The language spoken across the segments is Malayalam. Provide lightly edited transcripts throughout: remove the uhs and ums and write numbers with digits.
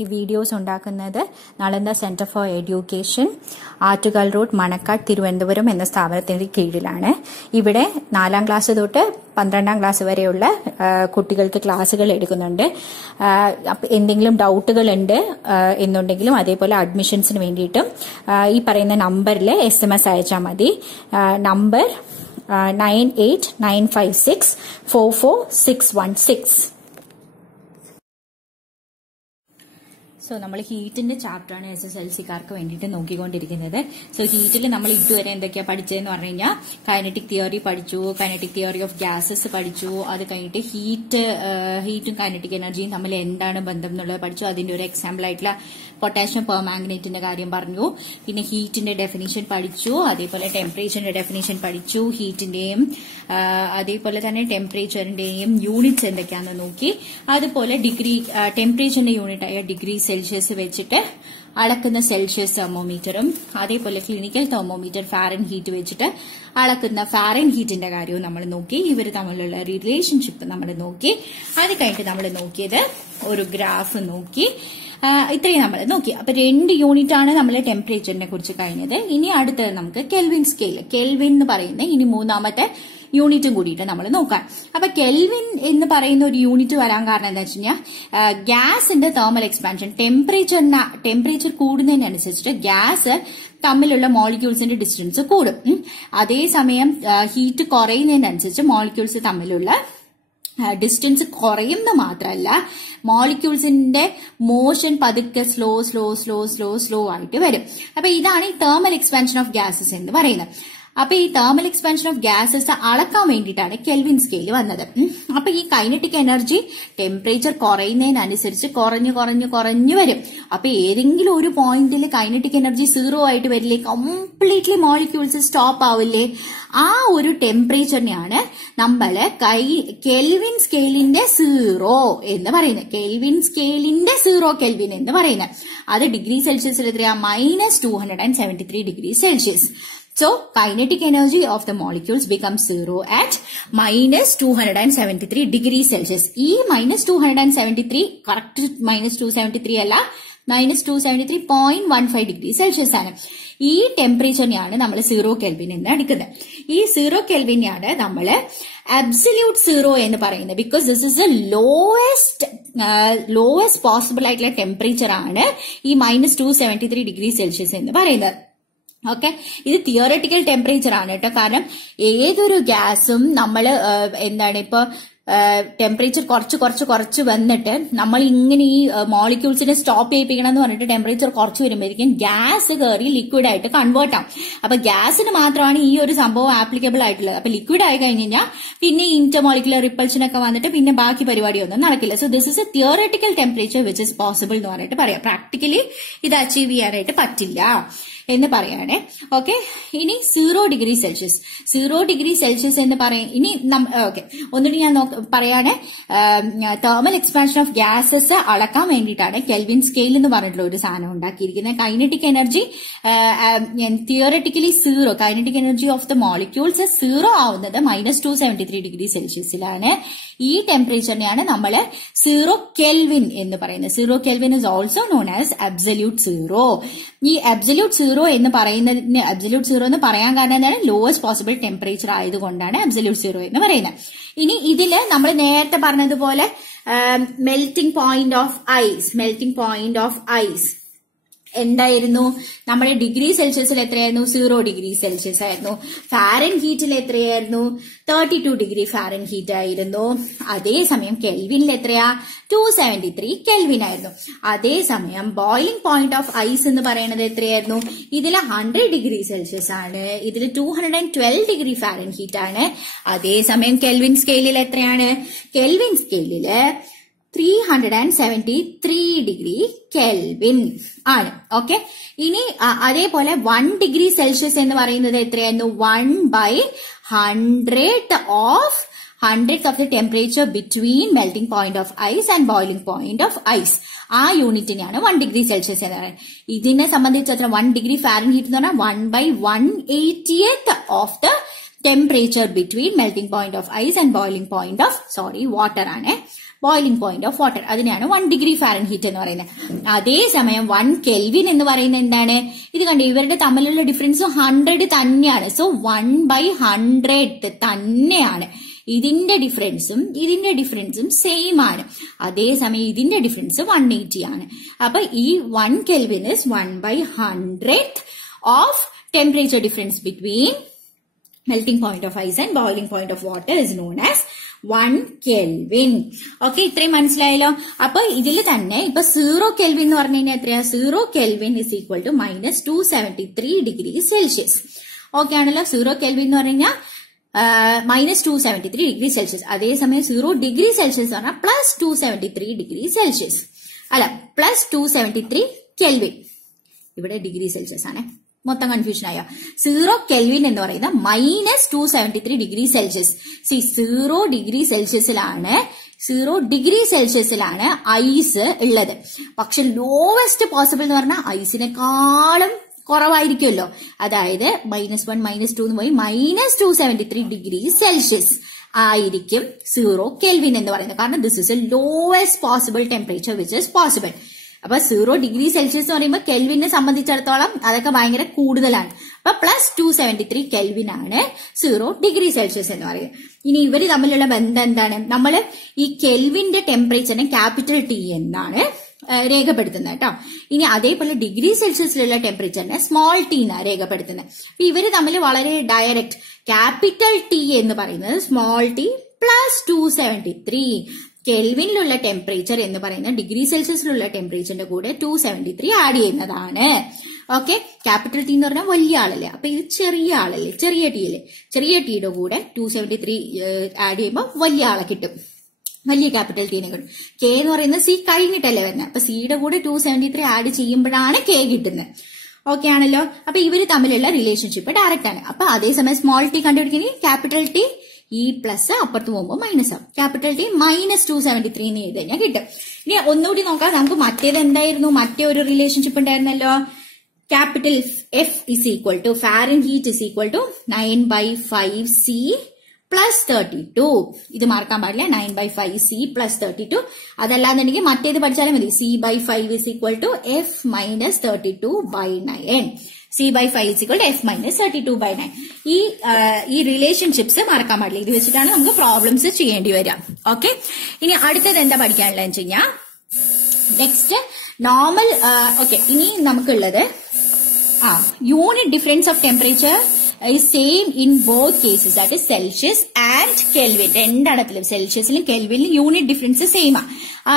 ഈ വീഡിയോസ് ഉണ്ടാക്കുന്നത് Nalanda centre for education, Attukal road, Manacaud, Thiruvananthapuram എന്ന സ്ഥാപനത്തിന്റെ കീഴിലാണ്. ഇവിടെ 4ാം ക്ലാസ് തൊട്ട് 12ാം ക്ലാസ് വരെയുള്ള കുട്ടികൾക്ക് ക്ലാസ്സുകൾ എടുക്കുന്നുണ്ട്. എന്തെങ്കിലും ഡൗട്ടുകൾ ഉണ്ട് എന്നുണ്ടെങ്കിലും അതേപോലെ അഡ്മിഷൻസിന് വേണ്ടിയിട്ടും ഈ പറയുന്ന നമ്പറിൽ SMS അയച്ചാൽ മതി. നമ്പർ 9895644616. സോ നമ്മൾ ഹീറ്റിന്റെ ചാപ്റ്ററാണ് SSLC-കാർക്ക് വേണ്ടിയിട്ട് നോക്കിക്കൊണ്ടിരിക്കുന്നത്. സോ ഹീറ്റിൽ നമ്മൾ ഇതുവരെ എന്തൊക്കെയാ പഠിച്ചതെന്ന് പറഞ്ഞു കഴിഞ്ഞാൽ കൈനറ്റിക് തിയറി പഠിച്ചു, കൈനറ്റിക് തിയറി ഓഫ് ഗ്യാസസ് പഠിച്ചു. അത് കഴിഞ്ഞിട്ട് ഹീറ്റും കൈനറ്റിക് എനർജിയും തമ്മിൽ എന്താണ് ബന്ധം എന്നുള്ളത് പഠിച്ചു. അതിന്റെ ഒരു എക്സാമ്പിൾ ആയിട്ടുള്ള പൊട്ടാഷ്യം പെർമാംഗനേറ്റിന്റെ കാര്യം പറഞ്ഞു. പിന്നെ ഹീറ്റിന്റെ ഡെഫിനിഷൻ പഠിച്ചു, അതേപോലെ ടെമ്പറേച്ചറിന്റെ ഡെഫിനിഷൻ പഠിച്ചു. ഹീറ്റിന്റെയും അതേപോലെ തന്നെ ടെമ്പറേച്ചറിന്റെയും യൂണിറ്റ്സ് എന്തൊക്കെയാണെന്ന് നോക്കി. അതുപോലെ ടെമ്പറേച്ചറിന്റെ യൂണിറ്റ് ആയ ഡിഗ്രി സെൽഷ്യസ് വെച്ചിട്ട് അളക്കുന്ന സെൽഷ്യസ് തെർമോമീറ്ററും, അതേപോലെ ക്ലിനിക്കൽ തെർമോമീറ്റർ ഫാരൻഹീറ്റ് വെച്ചിട്ട് അളക്കുന്ന ഫാരൻഹീറ്റിന്റെ കാര്യവും നമ്മൾ നോക്കി. ഇവർ തമ്മിലുള്ള റിലേഷൻഷിപ്പ് നമ്മൾ നോക്കി. അത് കഴിഞ്ഞിട്ട് നമ്മൾ നോക്കിയത് ഒരു ഗ്രാഫ് നോക്കി. ഇത്രയും നമ്മൾ നോക്കി. അപ്പൊ 2 യൂണിറ്റ് ആണ് നമ്മൾ ടെമ്പറേച്ചറിനെ കുറിച്ച് കഴിഞ്ഞത്. ഇനി അടുത്തത് നമുക്ക് കെൽവിൻ സ്കെയിൽ, കെൽവിൻ എന്ന് പറയുന്ന ഇനി 3ാമത്തെ യൂണിറ്റും കൂടിയിട്ട് നമ്മൾ നോക്കാം. അപ്പൊ കെൽവിൻ എന്ന് ഒരു യൂണിറ്റ് വരാൻ കാരണം എന്താ വെച്ച് കഴിഞ്ഞാൽ ഗ്യാസിന്റെ തെർമൽ എക്സ്പാൻഷൻ, ടെമ്പറേച്ചർ കൂടുന്നതിനനുസരിച്ചിട്ട് ഗ്യാസ് തമ്മിലുള്ള മോളിക്യൂൾസിന്റെ ഡിസ്റ്റൻസ് കൂടും. അതേസമയം ഹീറ്റ് കുറയുന്നതിനനുസരിച്ച് മോളിക്യൂൾസ് തമ്മിലുള്ള ഡിസ്റ്റൻസ് കുറയുന്ന മാത്രമല്ല, മോളിക്യൂൾസിന്റെ മോഷൻ പതുക്കെ സ്ലോ ആയിട്ട് വരും. അപ്പൊ ഇതാണ് ഈ തെർമൽ എക്സ്പാൻഷൻ ഓഫ് ഗ്യാസസ് എന്ന് പറയുന്നത്. അപ്പൊ ഈ തെർമൽ എക്സ്പാൻഷൻ ഓഫ് ഗ്യാസസ് അളക്കാൻ വേണ്ടിയിട്ടാണ് കെൽവിൻ സ്കെയിൽ വന്നത്. അപ്പൊ ഈ കൈനറ്റിക് എനർജി ടെമ്പറേച്ചർ കുറയുന്നതിനനുസരിച്ച് കുറഞ്ഞു വരും. അപ്പൊ ഏതെങ്കിലും ഒരു പോയിന്റിൽ കൈനറ്റിക് എനർജി 0 ആയിട്ട് വരില്ലേ, കംപ്ലീറ്റ്ലി മോളിക്യൂൾസ് സ്റ്റോപ്പ് ആവില്ലേ, ആ ഒരു ടെമ്പറേച്ചറിനെയാണ് നമ്മള് കെൽവിൻ സ്കെയിലിന്റെ 0 എന്ന് പറയുന്നത്. കെൽവിൻ സ്കെയിലിന്റെ 0 കെൽവിൻ എന്ന് പറയുന്നത്. അത് ഡിഗ്രി സെൽഷ്യസിൽ എത്രയാ? -273 degree Celsius. So, kinetic energy of the molecules becomes 0 at -273 degrees Celsius. ഈ -273 correct -273 അല്ല, -273.15 ഡിഗ്രി സെൽഷ്യസ് ആണ്. ഈ ടെമ്പറേച്ചറിനെയാണ് നമ്മൾ 0 കെൽവിൻ എന്ന് എടുക്കുന്നത്. ഈ 0 കെൽവിനെയാണ് നമ്മൾ അബ്സല്യൂട്ട് 0 എന്ന് പറയുന്നത്. Because this is A lowest possible ആയിട്ടുള്ള ടെമ്പറേച്ചർ ആണ് ഈ -273 ഡിഗ്രി സെൽഷ്യസ് എന്ന് പറയുന്നത്. ഓക്കെ, ഇത് തിയററ്റിക്കൽ ടെമ്പറേച്ചർ ആണ് കേട്ടോ. കാരണം ഏതൊരു ഗ്യാസും നമ്മൾ ഇപ്പൊ ടെമ്പറേച്ചർ കുറച്ച് വന്നിട്ട് നമ്മൾ ഇങ്ങനെ ഈ മോളിക്യൂൾസിനെ സ്റ്റോപ്പ് ചെയ്യിപ്പിക്കണം എന്ന് പറഞ്ഞിട്ട് ടെമ്പറേച്ചർ കുറച്ച് വരുമ്പോഴേക്കും ഗ്യാസ് കയറി ലിക്വിഡ് ആയിട്ട് കൺവേർട്ട് ആവും. അപ്പൊ ഗ്യാസിന് മാത്രമാണ് ഈ ഒരു സംഭവം ആപ്ലിക്കബിൾ ആയിട്ടുള്ളത്. അപ്പൊ ലിക്വിഡ് ആയി കഴിഞ്ഞ് കഴിഞ്ഞാൽ പിന്നെ ഇന്റർമോളിക്കുലർ റിപ്പൾഷൻ ഒക്കെ വന്നിട്ട് പിന്നെ ബാക്കി പരിപാടിയൊന്നും നടക്കില്ല. So this is A theoretical temperature which is possible എന്ന് പറഞ്ഞിട്ട് പറയാം. പ്രാക്ടിക്കലി ഇത് അച്ചീവ് ചെയ്യാനായിട്ട് പറ്റില്ല എന്ന് പറയാണ്. ഓക്കെ, ഇനി 0 ഡിഗ്രി സെൽഷ്യസ് എന്ന് പറയാം. ഇനി ഓക്കെ, ഒന്നുകൂടി ഞാൻ പറയാണ്. തെർമൽ എക്സ്പാൻഷൻ ഓഫ് ഗ്യാസസ് അളക്കാൻ വേണ്ടിയിട്ടാണ് കെൽവിൻ സ്കെയിൽ എന്ന് പറഞ്ഞിട്ടുള്ള ഒരു സാധനം ഉണ്ടാക്കിയിരിക്കുന്നത്. Kinetic energy theoretically 0, kinetic energy of the molecules 0 ആവുന്നത് -273 ഡിഗ്രി സെൽഷ്യസിലാണ്. ഈ ടെമ്പറേച്ചറിനെയാണ് നമ്മൾ 0 കെൽവിൻ എന്ന് പറയുന്നത്. 0 kelvin is also known as absolute 0. ഈ അബ്സല്യൂട്ട് 0 എന്ന് പറയുന്നതിന് അബ്സല്യൂട്ട് 0 എന്ന് പറയാൻ കാരണം എന്താണ്? ലോവസ്റ്റ് പോസിബിൾ ടെമ്പറേച്ചർ ആയതുകൊണ്ടാണ് അബ്സല്യൂട്ട് 0 എന്ന് പറയുന്നത്. ഇനി ഇതില് നമ്മൾ നേരത്തെ പറഞ്ഞതുപോലെ മെൽറ്റിംഗ് പോയിന്റ് ഓഫ് ഐസ് എന്തായിരുന്നു? നമ്മുടെ ഡിഗ്രി സെൽഷ്യസിൽ എത്രയായിരുന്നു? 0 ഡിഗ്രി സെൽഷ്യസ് ആയിരുന്നു. ഫാരൻഹീറ്റിൽ എത്രയായിരുന്നു? 32 ഡിഗ്രി ഫാരൻഹീറ്റ് ആയിരുന്നു. അതേസമയം കെൽവിനിൽ എത്രയാ? 273 കെൽവിൻ ആയിരുന്നു. അതേസമയം ബോയിലിംഗ് പോയിന്റ് ഓഫ് ഐസ് എന്ന് പറയുന്നത് എത്രയായിരുന്നു? ഇതിൽ 100 ഡിഗ്രി സെൽഷ്യസ് ആണ്. ഇതിൽ 212 ഡിഗ്രി ഫാരൻഹീറ്റ് ആണ്. അതേസമയം കെൽവിൻ സ്കെയിലിൽ എത്രയാണ്? കെൽവിൻ സ്കെയിലില് 373 ഡിഗ്രി കെൽവിൻ ആണ്. ഓക്കെ, ഇനി അതേപോലെ 1 ഡിഗ്രി സെൽഷ്യസ് എന്ന് പറയുന്നത് എത്രയായിരുന്നു? 1/100th of the temperature between melting point of ice and boiling point of ice. ആ യൂണിറ്റിനെയാണ് 1 ഡിഗ്രി സെൽഷ്യസ് എന്ന് പറയുന്നത്. ഇതിനെ സംബന്ധിച്ച് 1 ഡിഗ്രി ഫാരൻഹീറ്റ് എന്ന് പറഞ്ഞാൽ 1/180th of the temperature between melting point of ice and boiling point of water ആണ്. Boiling point of water. അതിനെയാണ് 1 ഡിഗ്രി ഫാരൻഹീറ്റ് എന്ന് പറയുന്നത്. അതേസമയം 1 കെൽവിൻ എന്ന് പറയുന്നത് എന്താണ്? ഇത് കണ്ടു, ഇവരുടെ തമ്മിലുള്ള ഡിഫറൻസ് 100 തന്നെയാണ്. സോ 1/100 തന്നെയാണ്. ഇതിന്റെ ഡിഫറൻസും സെയിം ആണ്. അതേസമയം ഇതിന്റെ ഡിഫറൻസ് 180 ആണ്. അപ്പൊ ഈ 1 kelvin is 1/100 of temperature difference between melting point of ice and boiling point of water is known as 1 Kelvin. Okay, ഇത്രയും മനസ്സിലായല്ലോ. അപ്പൊ ഇതിൽ തന്നെ ഇപ്പൊ 0 Kelvin എന്ന് പറഞ്ഞു കഴിഞ്ഞാൽ എത്രയാ? 0 Kelvin is equal to -273 degree Celsius. Okay ആണല്ലോ. 0 Kelvin എന്ന് പറഞ്ഞു കഴിഞ്ഞാൽ -273 ഡിഗ്രി സെൽഷ്യസ്. അതേസമയം 0 ഡിഗ്രി സെൽഷ്യസ് പറഞ്ഞാൽ +273 ഡിഗ്രി സെൽഷ്യസ്. അല്ല, +273 Kelvin. ഇവിടെ ഡിഗ്രി സെൽഷ്യസ് ആണ്. മൊത്തം കൺഫ്യൂഷൻ ആയോ? 0 കെൽവിൻ എന്ന് പറയുന്ന -273 ഡിഗ്രി സെൽഷ്യസ്. 0 ഡിഗ്രി സെൽഷ്യസിലാണ് ഐസ് ഉള്ളത്. പക്ഷെ ലോവസ്റ്റ് പോസിബിൾ എന്ന് പറഞ്ഞാൽ ഐസിനെക്കാളും കുറവായിരിക്കുമല്ലോ. അതായത് -1 -2 എന്ന് പോയി -273 ഡിഗ്രി സെൽഷ്യസ് ആയിരിക്കും 0 കെൽവിൻ എന്ന് പറയുന്നത്. കാരണം this is A lowest possible temperature which is possible. അപ്പൊ 0 ഡിഗ്രി സെൽഷ്യസ് എന്ന് പറയുമ്പോൾ കെൽവിനെ സംബന്ധിച്ചിടത്തോളം അതൊക്കെ ഭയങ്കര കൂടുതലാണ്. അപ്പൊ +273 കെൽവിൻ ആണ് 0 ഡിഗ്രി സെൽഷ്യസ് എന്ന് പറയുന്നത്. ഇനി ഇവര് തമ്മിലുള്ള ബന്ധം എന്താണ്? നമ്മൾ ഈ കെൽവിന്റെ ടെമ്പറേച്ചറിനെ ക്യാപിറ്റൽ ടി എന്നാണ് രേഖപ്പെടുത്തുന്നത് കേട്ടോ. ഇനി അതേപോലെ ഡിഗ്രി സെൽഷ്യസിലുള്ള ടെമ്പറേച്ചറിനെ സ്മോൾ ടി എന്നാണ് രേഖപ്പെടുത്തുന്നത്. അപ്പൊ ഇവര് തമ്മിൽ വളരെ ഡയറക്റ്റ്. ക്യാപിറ്റൽ ടി എന്ന് പറയുന്നത് സ്മോൾ ടി +273. കെൽവിനിലുള്ള ടെമ്പറേച്ചർ എന്ന് പറയുന്നത് ഡിഗ്രി സെൽഷ്യസിലുള്ള ടെമ്പറേച്ചറിന്റെ കൂടെ 273 ആഡ് ചെയ്യുന്നതാണ്. ഓക്കെ, ക്യാപിറ്റൽ ടി എന്ന് പറഞ്ഞാൽ വലിയ ആളല്ലേ, അപ്പൊ ഇത് ചെറിയ ആളല്ലേ, ചെറിയ ടി അല്ലേ. ചെറിയ ടിയുടെ കൂടെ 273 ആഡ് ചെയ്യുമ്പോൾ വലിയ ആളെ കിട്ടും, വലിയ ക്യാപിറ്റൽ ടീനെ കിട്ടും. കെ എന്ന് പറയുന്നത് സി കഴിഞ്ഞിട്ടല്ലേ വരുന്നത്. അപ്പൊ സിയുടെ കൂടെ 273 ആഡ് ചെയ്യുമ്പോഴാണ് കെ കിട്ടുന്നത്. ഓക്കെ ആണല്ലോ. അപ്പൊ ഇവര് തമ്മിലുള്ള റിലേഷൻഷിപ്പ് ഡയറക്റ്റ് ആണ്. അപ്പൊ അതേസമയം സ്മോൾ ടി കണ്ടുപിടിക്കുന്നത് ക്യാപിറ്റൽ ടി ഈ പ്ലസ് അപ്പുറത്ത് പോകുമ്പോൾ മൈനസ് ആവും. ക്യാപിറ്റൽ ടി -273 എന്ന് ചെയ്ത് കഴിഞ്ഞാൽ കിട്ടും. ഇനി ഒന്നുകൂടി നോക്കാം. നമുക്ക് മറ്റേത് എന്തായിരുന്നു? മറ്റേ ഒരു റിലേഷൻഷിപ്പ് ഉണ്ടായിരുന്നല്ലോ. Capital F is equal to Fahrenheit is equal to 9/5C + 32. ഇത് മറക്കാൻ പാടില്ല. 9/5C + 32. അതല്ലാന്നുണ്ടെങ്കിൽ മറ്റേത് പഠിച്ചാലും മതി. C/5 is equal to F - 32/9. C/5 is equal to F - 32/9. ഈ റിലേഷൻഷിപ്സ് മറക്കാൻ പാടില്ല. ഇത് വെച്ചിട്ടാണ് നമുക്ക് പ്രോബ്ലംസ് ചെയ്യേണ്ടി വരിക. ഓക്കെ, ഇനി അടുത്തത് എന്താ പഠിക്കാനുള്ളത് വെച്ച് കഴിഞ്ഞാൽ നെക്സ്റ്റ് നോർമൽ. ഓക്കെ, ഇനി നമുക്കുള്ളത് unit difference of temperature is same in both cases, that is Celsius and Kelvin. രണ്ടിടത്തിലും സെൽഷ്യസിലും കെൽവിനിലും യൂണിറ്റ് ഡിഫറൻസ് സെയിം ആണ്.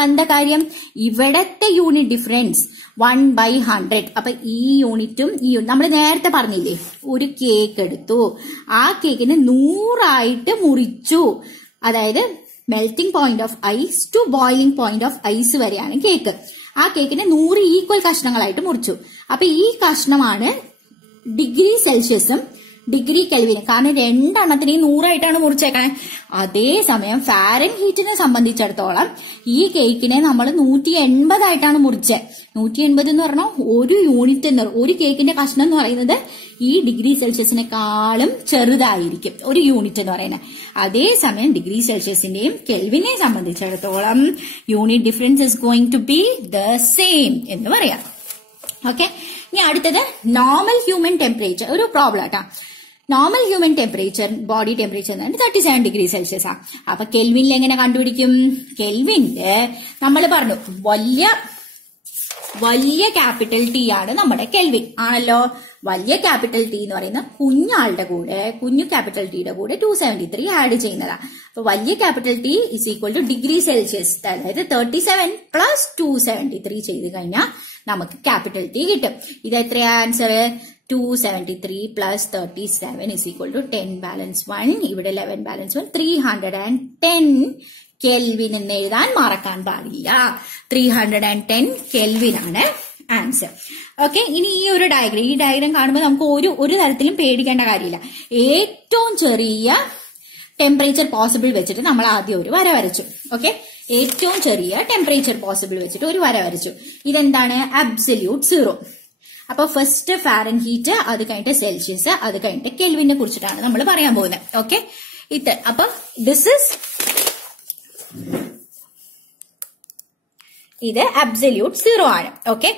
എന്താ കാര്യം? ഇവിടത്തെ യൂണിറ്റ് ഡിഫറൻസ് 1/100. അപ്പൊ ഈ യൂണിറ്റും നമ്മൾ നേരത്തെ പറഞ്ഞില്ലേ, ഒരു കേക്ക് എടുത്തു, ആ കേക്കിന് 100 മുറിച്ചു. അതായത് melting point of ice to boiling point of ice വരെയാണ് കേക്ക്. ആ കേക്കിനെ 100 ഈക്വൽ കഷ്ണങ്ങളായിട്ട് മുറിച്ചു. അപ്പൊ ഈ കഷ്ണമാണ് ഡിഗ്രി സെൽഷ്യസും ഡിഗ്രി കെൽവിനും. കാരണം രണ്ടെണ്ണത്തിനെയും 100 മുറിച്ചേക്കണേ. അതേസമയം ഫാരൻഹീറ്റിനെ സംബന്ധിച്ചിടത്തോളം ഈ കേക്കിനെ നമ്മൾ 180 മുറിച്ചത്. 180 എന്ന് പറഞ്ഞാൽ ഒരു യൂണിറ്റ് ഒരു കേക്കിന്റെ കഷ്ണം എന്ന് പറയുന്നത് ഈ ഡിഗ്രി സെൽഷ്യസിനെക്കാളും ചെറുതായിരിക്കും ഒരു യൂണിറ്റ് എന്ന് പറയുന്നത്. അതേസമയം ഡിഗ്രി സെൽഷ്യസിന്റെയും കെൽവിനെ സംബന്ധിച്ചിടത്തോളം unit difference is going to be the same എന്ന് പറയാം. ഓക്കെ, ഇനി അടുത്തത് നോർമൽ ഹ്യൂമൻ ടെമ്പറേച്ചർ. ഒരു പ്രോബ്ലം ആട്ടാ. Normal human temperature, body temperature 37 degree Celsius ആണ്. അപ്പൊ കെൽവിനിൽ എങ്ങനെ കണ്ടുപിടിക്കും? കെൽവിനില് നമ്മൾ പറഞ്ഞു വലിയ ക്യാപിറ്റൽ ടി ആണ് നമ്മുടെ കെൽവിൻ ആണല്ലോ. വലിയ ക്യാപിറ്റൽ ടി എന്ന് പറയുന്ന കുഞ്ഞു ക്യാപിറ്റൽ ടിയുടെ കൂടെ 273 ആഡ് ചെയ്യുന്നതാണ്. അപ്പൊ വലിയ capital T is equal two degree Celsius, അതായത് 37 + 273 ചെയ്ത് കഴിഞ്ഞാൽ നമുക്ക് ക്യാപിറ്റൽ ടി കിട്ടും. ഇത് എത്രയാ answer? 273 + 37 is equal to 10 balance 1. ഇവിടെ 11 ബാലൻസ് 1, 310 കെൽവിൻ എന്ന് എഴുതാൻ മറക്കാൻ പാടില്ല. 310 കെൽവിൻ ആണ് ആൻസർ. ഓക്കെ, ഇനി ഈ ഡയഗ്രം കാണുമ്പോൾ നമുക്ക് ഒരു തരത്തിലും പേടിക്കേണ്ട കാര്യമില്ല. ഏറ്റവും ചെറിയ ടെമ്പറേച്ചർ പോസിബിൾ വെച്ചിട്ട് നമ്മൾ ആദ്യം ഒരു വര വരച്ചു. ഓക്കെ, ഏറ്റവും ചെറിയ ടെമ്പറേച്ചർ പോസിബിൾ വെച്ചിട്ട് ഒരു വര വരച്ചു. ഇതെന്താണ്? അബ്സല്യൂട്ട് 0. അപ്പൊ ഫസ്റ്റ് ഫാരൻഹീറ്റ്, അത് കഴിഞ്ഞിട്ട് സെൽഷ്യസ്, അത് കഴിഞ്ഞിട്ട് കെൽവിനെ കുറിച്ചിട്ടാണ് നമ്മൾ പറയാൻ പോകുന്നത്. ഓക്കെ, അപ്പൊ ദിസ് ഇസ് ഇത് അബ്സല്യൂട്ട് സീറോ ആണ്. ഓക്കെ,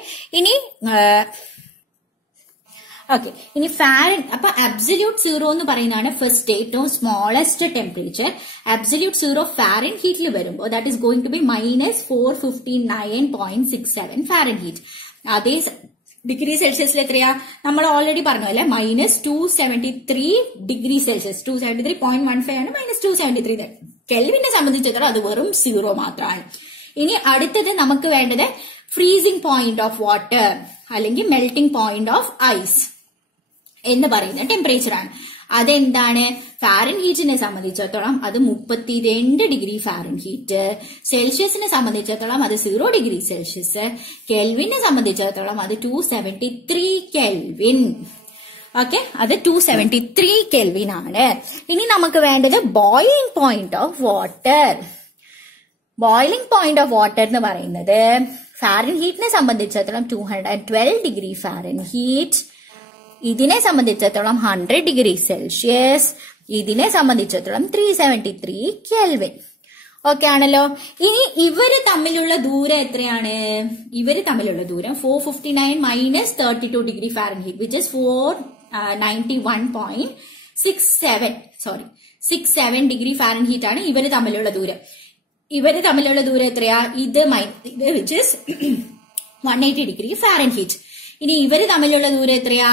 ഇനി ഫാരൻ, അപ്പൊ അബ്സല്യൂട്ട് സീറോ എന്ന് പറയുന്നതാണ് ഫസ്റ്റ് ഏറ്റവും സ്മോളസ്റ്റ് ടെമ്പറേച്ചർ. അബ്സല്യൂട്ട് സീറോ ഫാരൻ ഹീറ്റിൽ വരുമ്പോൾ that is going to be -459.67 Fahrenheit. അതേ ഡിഗ്രി സെൽഷ്യസിൽ എത്രയാ നമ്മൾ ഓൾറെഡി പറഞ്ഞു അല്ലെ, -273 ഡിഗ്രി സെൽഷ്യസ്. 273.15 ആണ് -273. കെൽവിനെ സംബന്ധിച്ചിടത്തോളം അത് വെറും സീറോ മാത്രമാണ്. ഇനി അടുത്തത് നമുക്ക് വേണ്ടത് ഫ്രീസിംഗ് പോയിന്റ് ഓഫ് വാട്ടർ അല്ലെങ്കിൽ മെൽറ്റിംഗ് പോയിന്റ് ഓഫ് ഐസ് എന്ന് പറയുന്ന ടെമ്പറേച്ചർ ആണ്. അതെന്താണ്? ഫാരൻ ഹീറ്റിനെ സംബന്ധിച്ചിടത്തോളം അത് 32 ഡിഗ്രി ഫാരൻ ഹീറ്റ്, സെൽഷ്യസിനെ സംബന്ധിച്ചിടത്തോളം അത് 0 ഡിഗ്രി സെൽഷ്യസ്, കെൽവിനെ സംബന്ധിച്ചിടത്തോളം അത് 273 കെൽവിൻ. ഓക്കെ, അത് 273 കെൽവിൻ ആണ്. ഇനി നമുക്ക് വേണ്ടത് boiling point of water. Boiling point of water എന്ന് പറയുന്നത് ഫാരൻ ഹീറ്റിനെ സംബന്ധിച്ചിടത്തോളം 212 ഡിഗ്രി ഫാരൻ ഹീറ്റ്, ഇതിനെ സംബന്ധിച്ചിടത്തോളം 100 ഡിഗ്രി സെൽഷ്യസ്, ഇതിനെ സംബന്ധിച്ചിടത്തോളം 373 കെൽവിൻ. ഓക്കെ ആണല്ലോ. ഇനി ഇവര് തമ്മിലുള്ള ദൂരം എത്രയാണ്? ഇവര് തമ്മിലുള്ള ദൂരം 459 - 32 degree Fahrenheit which is 491.67 degree Fahrenheit ആണ് ഇവര് തമ്മിലുള്ള ദൂരം. ഇവര് തമ്മിലുള്ള ദൂരം എത്രയാ? ഇത് which is 180 degree Fahrenheit. ഇനി ഇവര് തമ്മിലുള്ള ദൂരം എത്രയാ?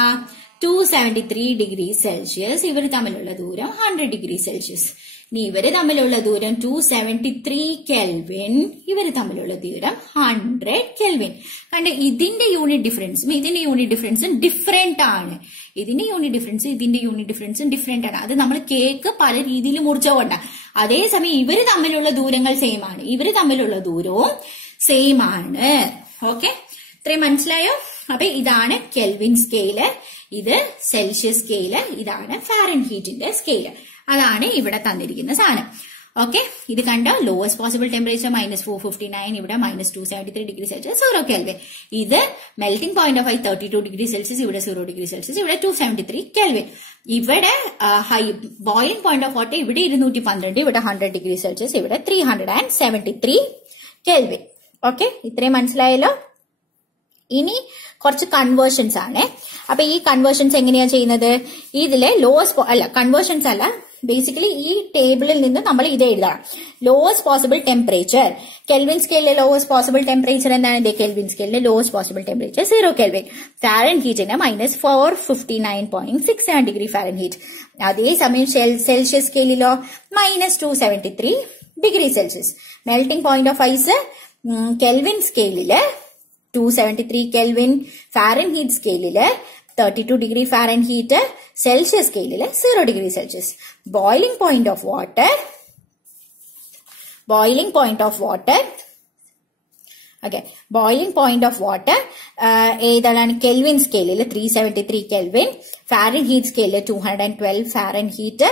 273 ഡിഗ്രി സെൽഷ്യസ്. ഇവര് തമ്മിലുള്ള ദൂരം 100 ഡിഗ്രി സെൽഷ്യസ്. ഇനി ഇവര് തമ്മിലുള്ള ദൂരം 273 കെൽവിൻ, ഇവര് തമ്മിലുള്ള ദൂരം 100 കെൽവിൻ. കണ്ട്, ഇതിന്റെ യൂണിറ്റ് ഡിഫറൻസും ഇതിന്റെ യൂണിറ്റ് ഡിഫറൻസും ഡിഫറെന്റ് ആണ്. ഇതിന്റെ യൂണിറ്റ് ഡിഫറൻസ് ഇതിന്റെ യൂണിറ്റ് ഡിഫറൻസും ഡിഫറെന്റ് ആണ്. അത് നമ്മൾ കേക്ക് പല രീതിയിൽ മുറിച്ചുകൊണ്ട. അതേസമയം ഇവര് തമ്മിലുള്ള ദൂരങ്ങൾ സെയിം ആണ്. ഇവര് തമ്മിലുള്ള ദൂരവും സെയിം ആണ്. ഓക്കെ, ഇത്രയും മനസ്സിലായോ? അപ്പൊ ഇതാണ് കെൽവിൻ സ്കെയില്, ഇത് സെൽഷ്യസ് സ്കെയില്, ഇതാണ് ഫാരൻ ഹീറ്റിന്റെ സ്കെയില്. അതാണ് ഇവിടെ തന്നിരിക്കുന്ന സാധനം. ഓക്കെ, ഇത് കണ്ടോ? ലോവസ്റ്റ് പോസിബിൾ ടെമ്പറേച്ചർ -459, ഇവിടെ -273 ഡിഗ്രി സെൽഷ്യസ്, 0 കെൽവിൻ. ഇത് melting point of 32 degree Celsius, ഇവിടെ 0 ഡിഗ്രി സെൽഷ്യസ്, ഇവിടെ 273 കെൽവിൻ. ഇവിടെ ബോയിലിംഗ് പോയിന്റ് ഓഫ് വാട്ടർ ഇവിടെ 212, ഇവിടെ 100 ഡിഗ്രി സെൽഷ്യസ്, ഇവിടെ 373 കെൽവിൻ. ഓക്കെ, ഇത്രയും മനസ്സിലായല്ലോ. ഇനി കുറച്ച് കൺവേർഷൻസ് ആണ്. അപ്പൊ ഈ കൺവേർഷൻസ് എങ്ങനെയാ ചെയ്യുന്നത്? ഇതിലെ കൺവേർഷൻസ് അല്ല, ബേസിക്കലി ഈ ടേബിളിൽ നിന്ന് നമ്മൾ ഇത് എഴുതണം. ലോവസ്റ്റ് പോസിബിൾ ടെമ്പറേച്ചർ, കെൽവിൻ സ്കെയിലിലെ ലോവസ്റ്റ് പോസിബിൾ ടെമ്പറേച്ചർ എന്താണ്? കെൽവിൻ സ്കെയിലിലെ ലോവസ്റ്റ് പോസിബിൾ ടെമ്പറേച്ചർ 0 കെൽവിൻ. ഫാരൻ ഹീറ്റിന് -459.67 ഡിഗ്രി ഫാരൻ ഹീറ്റ്. അതേസമയം സെൽഷ്യസ് സ്കെയിലിലോ -273 degree Celsius. Melting point of ice Kelvin സ്കെയിലില് 273 കെൽവിൻ, ഫാരൻ ഹീറ്റ് സ്കെയിലില് 32 ഡിഗ്രി ഫാരൻ ഹീറ്റ്, സെൽഷ്യസ് സ്കെയിലില് 0 degree Celsius. Boiling point of water ഏതാണ്? കെൽവിൻ സ്കെയിലിൽ 373 കെൽവിൻ, ഫാരൻ ഹീറ്റ് സ്കെയിലിൽ 212 ഫാരൻ ഹീറ്റ്,